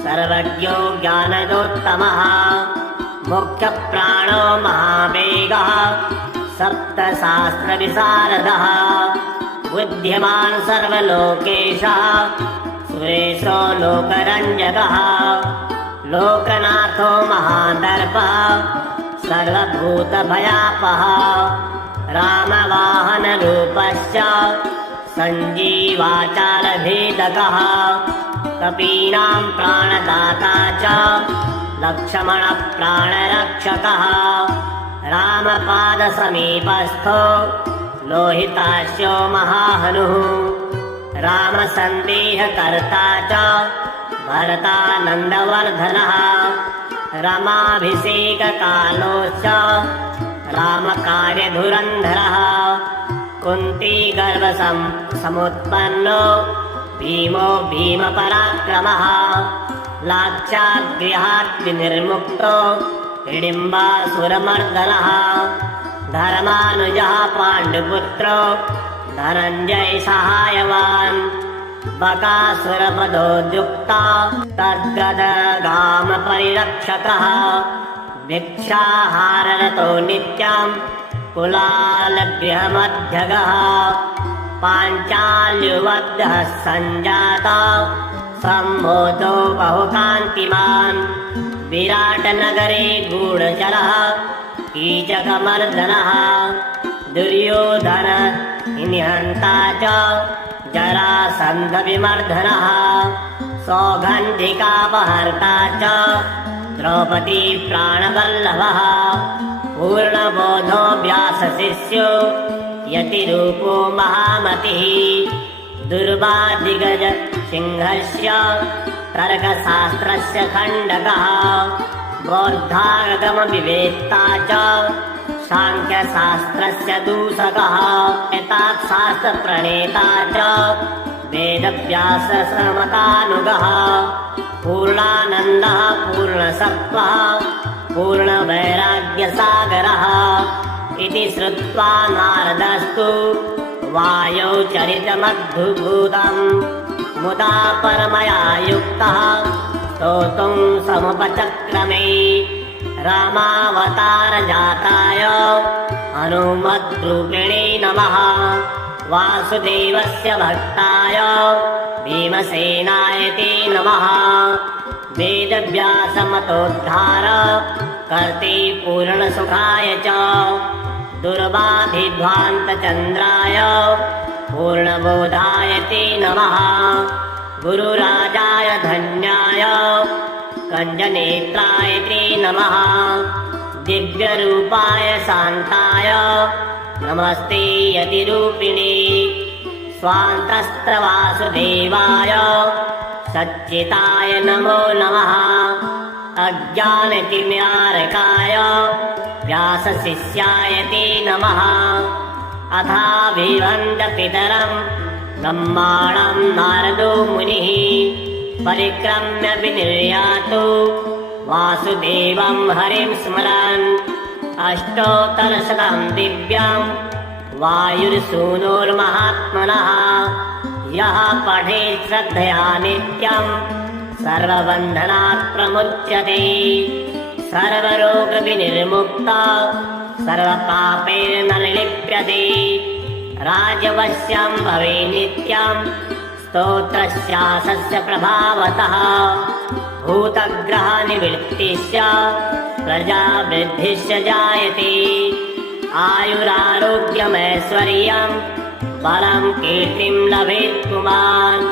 सर्वज्ञो ज्ञानदोत्तमः मुख्यप्राणो महावेगः सप्तशास्त्रविशारदः बुद्धिमान् सर्वलोकेशः सुरेशो लोकरञ्जकः लोकनाथो महादर्पः सर्वभूतभयापः रामवाहनरूपश्च सञ्जीवाचालभेदकः कपीनां प्राणदाता च लक्ष्मणप्राणरक्षकः रामपादसमीपस्थो लोहितास्यो महाहनुः रामसन्देहकर्ता च भरतानन्दवर्धनः रमाभिषेककालोश्च रामकार्यधुरन्धरः कुन्तीगर्भसमुत्पन्नो भीमो भीमपराक्रमः लाक्षागृहात् विनिर्मुक्तो हिडिम्बासुरमर्दनः धर्मानुजः पाण्डुपुत्रो धनञ्जय सहायवान् बकासुरपदोद्युक्ता तद्गदगामपरिरक्षकः भिक्षाहाररतो नित्यं कुलालगृहमध्यगः पाञ्चाल्युवद्यः सञ्जाता सम्मोदो बहुकान्तिमान् विराटनगरे गूढचरः कीचकमर्दनः दुर्योधन निहन्ता च जरासन्धविमर्दनः सौगन्धिकापहर्ता च द्रौपदी प्राणवल्लभः पूर्णबोधो व्यासशिष्यो यतिरूपो महामतिः दुर्वादिगज सिंहस्य तर्कशास्त्रस्य खण्डकः बौद्धागमविवेत्ता च साङ्ख्यशास्त्रस्य दूषकः एताशास्त्रप्रणेता च वेदव्याससमतानुगः पूर्णानन्दः पूर्णसत्त्वः पूर्णवैराग्यसागरः इति श्रुत्वा नारदस्तु वायौ चरितमद्भुतम् मुदा परमया युक्तः स्तोतुं समुपचक्रमे रामावतारजाताय हनुमद्रूपिणे नमः वासुदेवस्य भक्ताय भीमसेनाय ते नमः वेदव्यासमतोद्धार कर्ते पूर्णसुखाय च दुर्वाभिध्वान्तचन्द्राय पूर्णबोधाय ते नमः गुरुराजाय धन्याय कञ्जनेत्राय ते नमः दिव्यरूपाय शान्ताय नमस्ते यतिरूपिणे स्वान्तस्त्रवासुदेवाय सच्चिताय नमो नमः अज्ञानतिम्यारकाय व्यासशिष्याय ते नमः अथाभिवन्द्यपितरम् ब्रह्माणं नारदो मुनिः परिक्रम्य विनिर्यातु वासुदेवं हरिं स्मरन् अष्टोत्तरशतं दिव्यं वायुर्सूनुर्महात्मनः यः पठेत् श्रद्धया नित्यं सर्वबन्धनात् प्रमुच्यते सर्वरोगविनिर्मुक्ता सर्वपापैर्न लिप्यते राजवश्यं भवे नित्यं स्तोत्रस्यासस्य प्रभावतः भूतग्रहनिवृत्तिश्च प्रजावृद्धिश्च जायते आयुरारोग्यमैश्वर्यं बलं कीर्तिं लभेत् पुमान्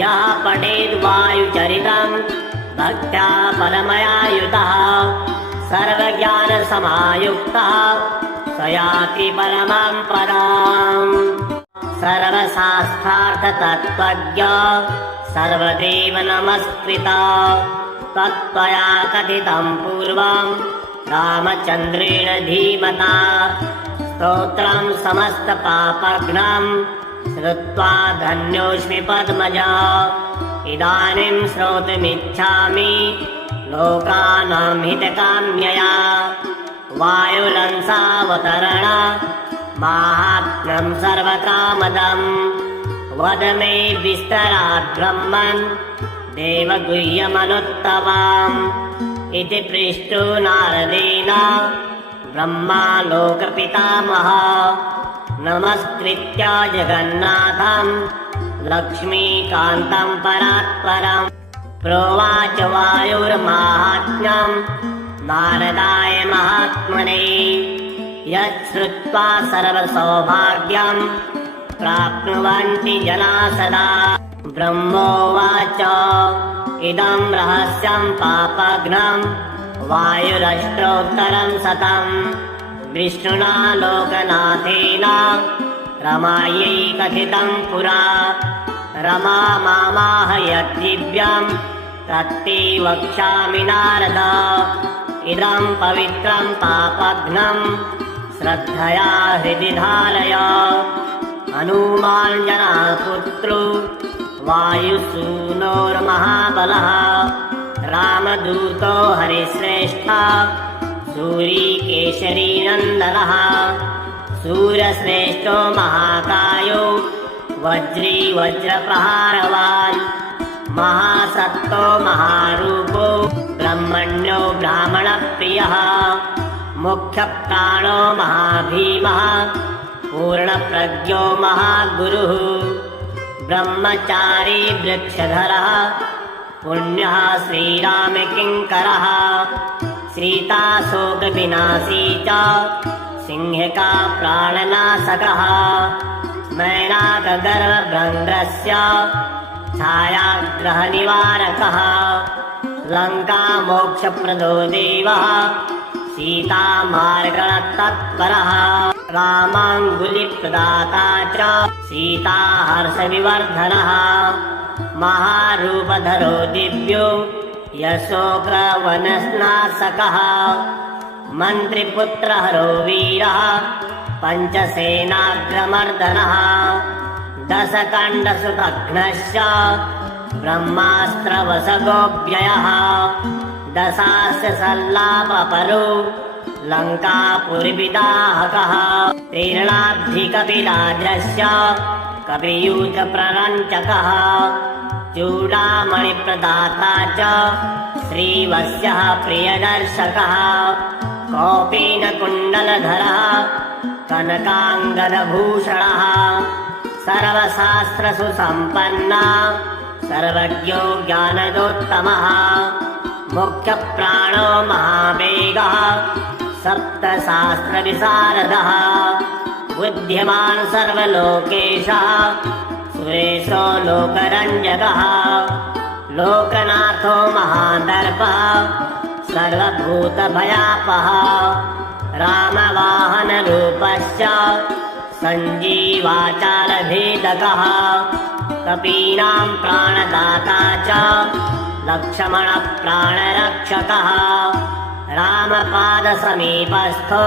यः पठेद् वायुचरितं भक्त्या परमयायुतः सर्वज्ञानसमायुक्तः स याति परमं पदम् सर्वशास्त्रार्थतत्त्वज्ञ सर्वदेव नमस्कृता तत्त्वया कथितं पूर्वं रामचन्द्रेण धीमता स्तोत्रं समस्तपापघ्नं श्रुत्वा धन्योऽस्मि पद्मजा इदानीं श्रोतुमिच्छामि लोकानां हितकाम्यया वायुरंसावतरण माहात्म्यं सर्वकामदं वद मे विस्तरात् ब्रह्मन् देवगुह्यमनुत्तमाम् इति पृष्टो नारदेन ब्रह्मा लोकपितामहः नमस्कृत्य जगन्नाथं लक्ष्मीकान्तं परात्परम् प्रोवाच वायुर्माहात्म्यं नारदाय महात्मने यच्छ्रुत्वा सर्वसौभाग्यं प्राप्नुवन्ति जनाः सदा ब्रह्मोवाच इदं रहस्यं पापघ्नं वायुरष्टोत्तरं शतं विष्णुना लोकनाथेन रमायै कथितं पुरा रमा मामाह यद्दिव्यं तत्ते वक्ष्यामि नारद इदं पवित्रं पापघ्नं श्रद्धया हृदि धारय हनुमान् जनापुत्रो वायुसूनोर्महाबलः रामदूतो हरिश्रेष्ठः सूरीकेशरीनन्दनः सूर्यश्रेष्ठो महाकायो वज्री वज्रप्रहारवान् महासत्तो महारूपो ब्रह्मण्यो ब्राह्मणप्रियः मुख्यप्राणो महाभीमः पूर्णप्रज्ञो महागुरुः ब्रह्मचारी वृक्षधरः पुण्यः श्रीरामकिङ्करः सीताशोकविनाशी च सिंहिका प्राणनाशकः मैनाकगर्भभ्रङ्गस्य छायाग्रहनिवारकः लङ्कामोक्षप्रदो देवः सीतामार्गणतत्परः रामाङ्गुलिप्रदाता च सीताहर्षविवर्धनः महारूपधरो दिव्यो यशोकवनस्नाशकः मन्त्रिपुत्रहरो वीरः पञ्चसेनाग्रमर्दनः दशकण्डसुतघ्नश्च ब्रह्मास्त्रवशगोऽव्ययः दशास्य सल्लापपरो लङ्कापुरिविदाहकः तीर्णाब्धिकपिराजस्य कपियूथप्ररञ्चकः चूडामणिप्रदाता च श्रीवत्सः प्रियदर्शकः कौपीनकुण्डलधरः कनकाङ्गदभूषणः सर्वशास्त्रसुसम्पन्ना सर्वज्ञो ज्ञानदोत्तमः मुख्यप्राणो महावेगः सप्तशास्त्रविशारदः बुद्धिमान् सर्वलोकेशः सुरेशो लोकरञ्जकः लोकनाथो महादर्पः सर्वभूतभयापः रामवाहनरूपश्च सञ्जीवाचालभेदकः कपीनां प्राणदाता च लक्ष्मणप्राणरक्षकः रामपादसमीपस्थो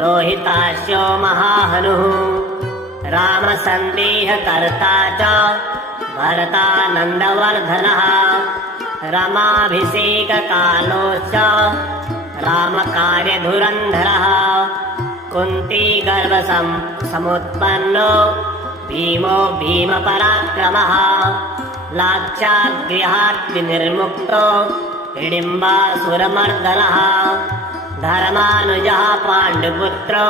लोहितास्यो महाहनुः रामसन्देहकर्ता च भरतानन्दवर्धनः रमाभिषेककालोश्च रामकार्यधुरन्धरः कुन्तीगर्भसमुत्पन्नो भीमो भीमपराक्रमः लाक्षाद्गृहात् विनिर्मुक्तो हिडिम्बासुरमर्दनः धर्मानुजः पाण्डुपुत्रो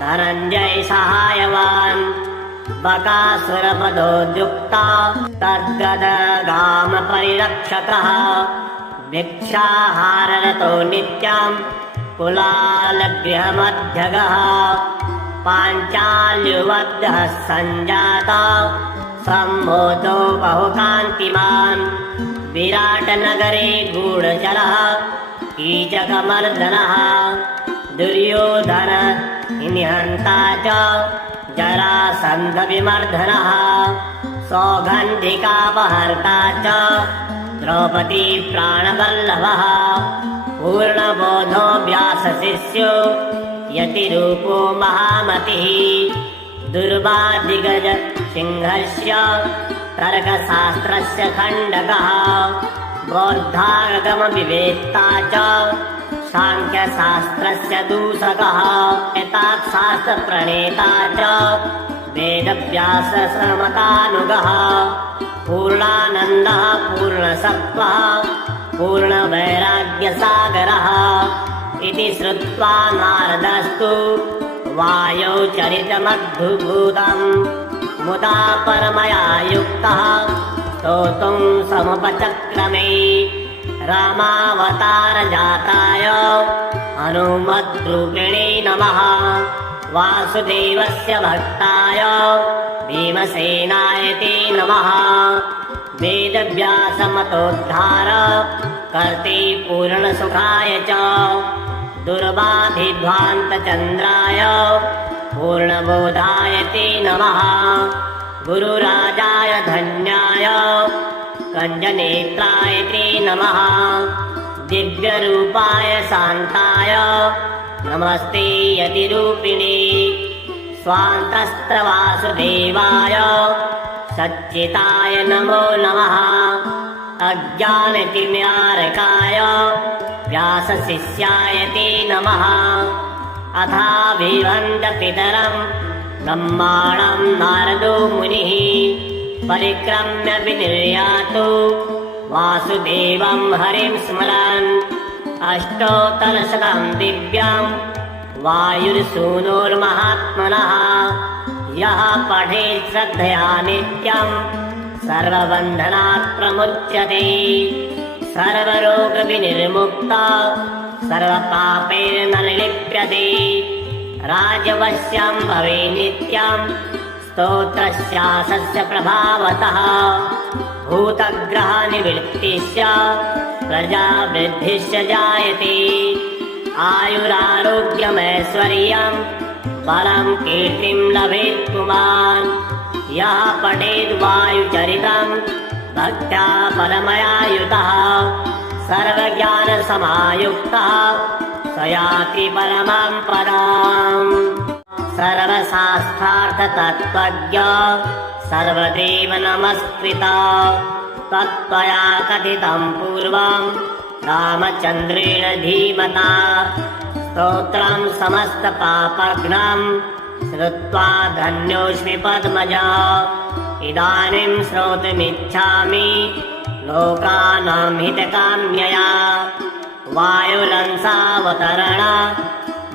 धनञ्जय सहायवान् बकासुरपदोद्युक्ता तद्गदगामपरिरक्षकः भिक्षाहाररतो नित्यं कुलालगृहमध्यगः पाञ्चाल्युवद्यः सञ्जाता सम्मोदो बहुकान्तिमान् विराटनगरे गूढचरः कीचकमर्दनः दुर्योधन निहन्ता च जरासन्धविमर्दनः सौगन्धिकापहर्ता च द्रौपदी प्राणवल्लभः पूर्णबोधो व्यासशिष्यो यतिरूपो महामतिः दुर्वादिगज सिंहस्य तर्कशास्त्रस्य खण्डकः बौद्धागमविवेत्ता च सांख्यशास्त्रस्य दूषकः एताशास्त्रप्रणेता च वेदव्याससमतानुगः पूर्णानन्दः पूर्णसत्त्वः पूर्णवैराग्यसागरः इति श्रुत्वा नारदस्तु वायौ चरितमद्भुतम् मुदा परमया युक्तः स्तोतुं समुपचक्रमे रामावतारजाताय हनुमद्रूपिणे नमः वासुदेवस्य भक्ताय भीमसेनाय ते नमः वेदव्यासमतोद्धार कर्ते पूर्णसुखाय च दुर्वाधिध्वान्तचन्द्राय पूर्णबोधाय ते नमः गुरुराजाय धन्याय कञ्जनेत्राय ते नमः दिव्यरूपाय शान्ताय नमस्ते यतिरूपिणे स्वान्तस्त्रवासुदेवाय सच्चिताय नमो नमः अज्ञानतिम्यारकाय व्यासशिष्याय ते नमः अथाभिवन्द्यपितरम् ब्रह्माणं नारदो मुनिः परिक्रम्य विनिर्यातु वासुदेवं हरिं स्मरन् अष्टोत्तरशतं दिव्यं वायुर्सूनोर्महात्मनः यः पठेत् श्रद्धया नित्यं सर्वबन्धनात् प्रमुच्यते सर्वरोगविनिर्मुक्ता सर्वपापैर्नलिप्यते राजवश्यं भवे नित्यं स्तोत्रस्यासस्य प्रभावतः भूतग्रहनिवृत्तिश्च प्रजावृद्धिश्च जायते आयुरारोग्यमैश्वर्यं बलं कीर्तिं लभेत् पुमान् यः पठेद् वायुचरितं भक्त्या परमयायुतः सर्वज्ञानसमायुक्तः स याति परमं पदम् सर्वशास्त्रार्थतत्त्वज्ञ सर्वदेव नमस्कृता तत्त्वया कथितं पूर्वं रामचन्द्रेण धीमता स्तोत्रं समस्तपापघ्नं श्रुत्वा धन्योऽस्मि पद्मजा इदानीं श्रोतुमिच्छामि लोकानां हितकाम्यया वायुरंसावतरण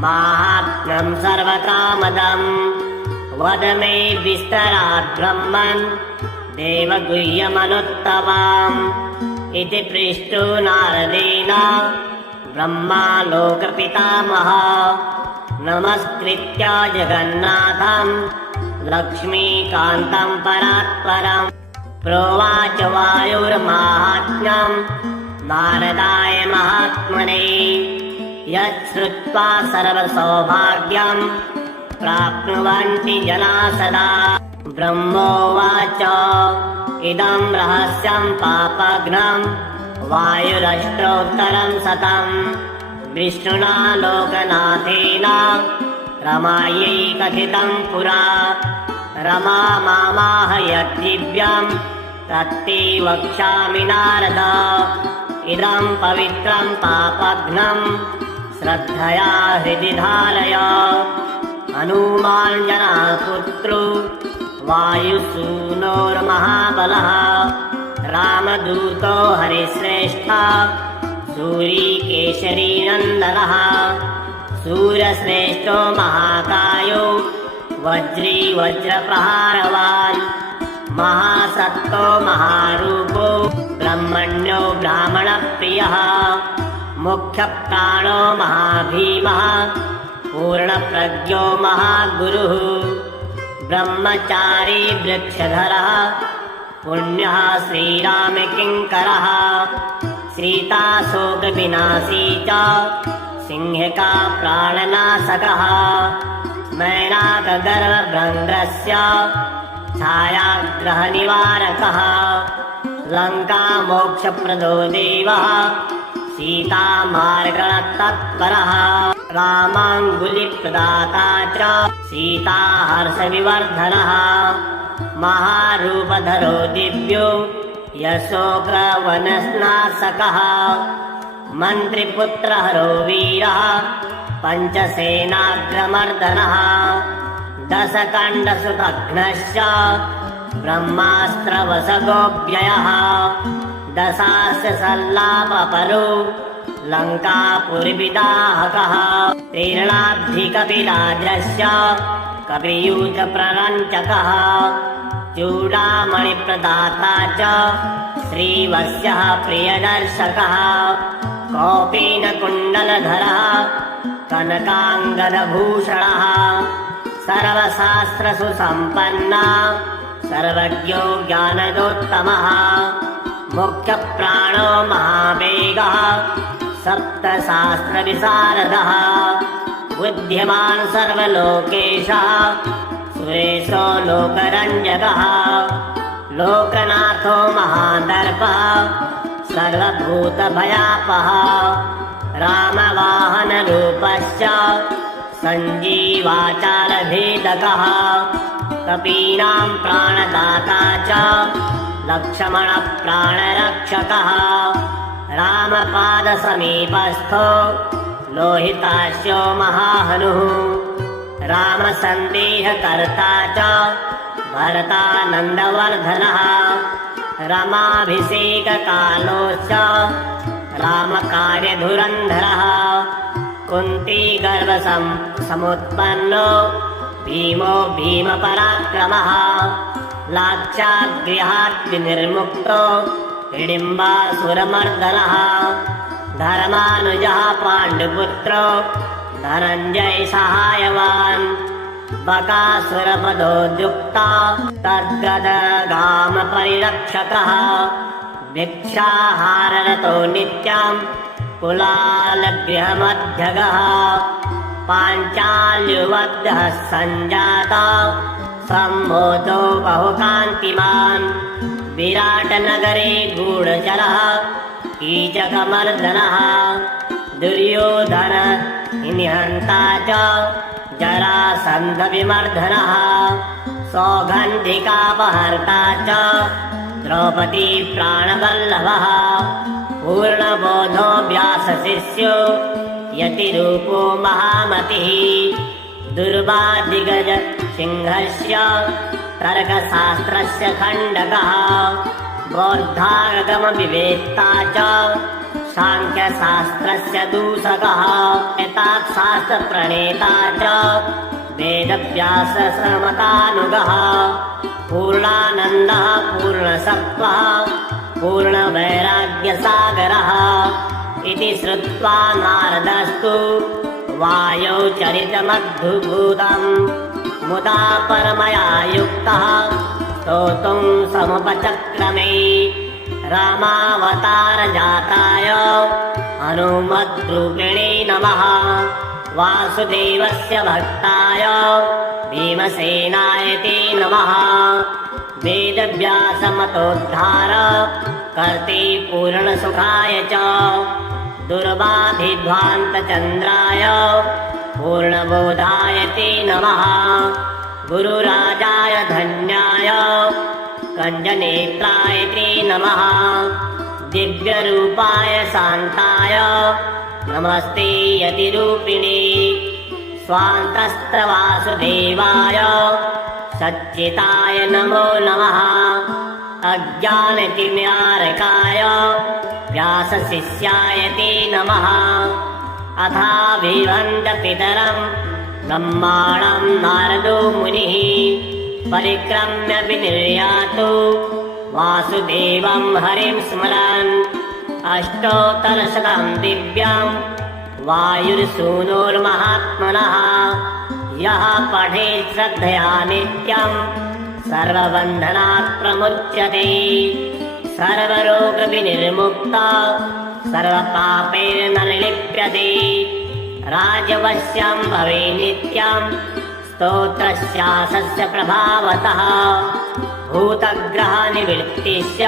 माहात्म्यं सर्वकामदम् वद मे विस्तरात् ब्रह्मन् देवगुह्यमनुत्तमाम् इति पृष्टो नारदेन ब्रह्मा लोकपितामहः नमस्कृत्य जगन्नाथम् लक्ष्मीकान्तम् परात्परम् प्रोवाच वायुर्माहात्म्यम् नारदाय महात्मने यच्छ्रुत्वा सर्वसौभाग्यम् प्राप्नुवन्ति जनाः सदा। ब्रह्मोवाच इदं रहस्यं पापघ्नं वायुरष्टोत्तरं शतम् विष्णुना लोकनाथेन रमायै कथितं पुरा। रमा मामाह यद्दिव्यं तत्ते वक्ष्यामि नारद इदं पवित्रं पापघ्नं श्रद्धया हृदि धारय। हनुमान् जनापुत्रो वायुसूनोर्महाबलः रामदूतो हरिश्रेष्ठः सूरीकेशरी नन्दनः सूर्यश्रेष्ठो महाकायो वज्री वज्रप्रहारवान् महासत्तो महारूपो ब्रह्मण्यो ब्राह्मणप्रियः मुख्यप्राणो महाभीमः पूर्णप्रज्ञो महागुरुः ब्रह्मचारी वृक्षधरः पुण्यः श्रीरामकिङ्करः सीताशोकविनाशी च सिंहिका प्राणनाशकः मैनाकगर्भभृङ्गस्य छायाग्रहनिवारकः लङ्कामोक्षप्रदो देवः सीतामार्गणतत्परः रामाङ्गुलिप्रदाता च सीताहर्षविवर्धनः महारूपधरो दिव्यो यशोग्रवननाशकः मन्त्रिपुत्रहरो वीरः पञ्चसेनाग्रमर्दनः दशकण्डसुतघ्नश्च ब्रह्मास्त्रवशगोऽव्ययः दशास्य सल्लापपरो लङ्कापुरिविदाहकः तीर्णाब्धिकपिराजस्य कपियूथप्ररञ्चकः चूडामणिप्रदाता च श्रीवत्सः प्रियदर्शकः कौपीनकुण्डलधरः कनकाङ्गदभूषणः सर्वशास्त्रसुसम्पन्ना सर्वज्ञो ज्ञानदोत्तमः मुख्यप्राणो महावेगः सप्तशास्त्रविशारदः बुद्धिमान् सर्वलोकेशः सुरेशो लोकरञ्जकः लोकनाथो महादर्पः सर्वभूतभयापः रामवाहनरूपश्च सञ्जीवाचारभेदकः कपीनां प्राणदाता च लक्ष्मणप्राणरक्षकः रामपादसमीपस्थो लोहितास्यो महाहनुः रामसन्देहकर्ता च भरतानन्दवर्धनः रमाभिषेककालोश्च रामकार्यधुरन्धरः कुन्तीगर्भसमुत्पन्नो भीमो भीमपराक्रमः लाक्षागृहात् विनिर्मुक्तो हिडिम्बासुरमर्दनः धर्मानुजः पाण्डुपुत्रो धनञ्जय सहायवान् बकासुरपदोद्युक्ता तद्गदगामपरिरक्षकः भिक्षाहाररतो नित्यं कुलालगृहमध्यगः पाञ्चाल्युवद्यः सञ्जाता सम्मोदो बहुकान्तिमान् विराटनगरे गूढचरः कीचकमर्दनः दुर्योधन निहन्ता च जरासन्धविमर्दनः सौगन्धिकापहर्ता च द्रौपदी प्राणवल्लभः पूर्णबोधो व्यासशिष्यो यतिरूपो महामतिः दुर्वादिगज सिंहस्य तर्कशास्त्रस्य खण्डकः बौद्धागमविवेत्ता च साङ्ख्यशास्त्रस्य दूषकः एतात्शास्त्रप्रणेता च वेदव्याससमतानुगः पूर्णानन्दः पूर्णसत्त्वः पूर्णवैराग्यसागरः इति श्रुत्वा नारदस्तु वायौ चरितमद्भुतम् मुदा परमया युक्तः स्तोतुं समुपचक्रमे रामावतारजाताय हनुमद्रूपिणे नमः वासुदेवस्य भक्ताय भीमसेनाय ते नमः वेदव्यासमतोद्धार कर्ते पूर्णसुखाय च दुर्बाधिध्वान्तचन्द्राय पूर्णबोधाय ते नमः गुरुराजाय धन्याय कञ्जनेत्राय ते नमः दिव्यरूपाय शान्ताय नमस्ते यतिरूपिणे स्वान्तस्त्रवासुदेवाय सच्चिताय नमो नमः अज्ञानतिम्यारकाय व्यासशिष्याय ते नमः अथाभिवन्दपितरम् ब्रह्माणं नारदो मुनिः परिक्रम्य विनिर्यातु वासुदेवं हरिं स्मरन् अष्टोत्तरशतं दिव्यं वायुर्सूनोर्महात्मनः यः पठेत् श्रद्धया नित्यं सर्वबन्धनात् प्रमुच्यते सर्वरोगविनिर्मुक्तः सर्वपापैर्नलिप्यते राजवश्यं भवे नित्यं स्तोत्रस्यासस्य प्रभावतः भूतग्रहनिवृत्तिश्च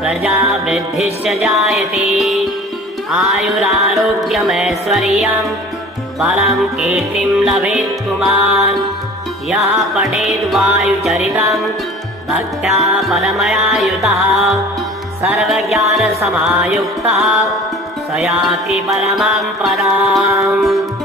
प्रजावृद्धिश्च जायते आयुरारोग्यमैश्वर्यं बलं कीर्तिं लभेत् पुमान् यः पठेद्वायुचरितं भक्त्या परमया युतः सर्वज्ञानसमायुक्तः स याति परमां पदाम्।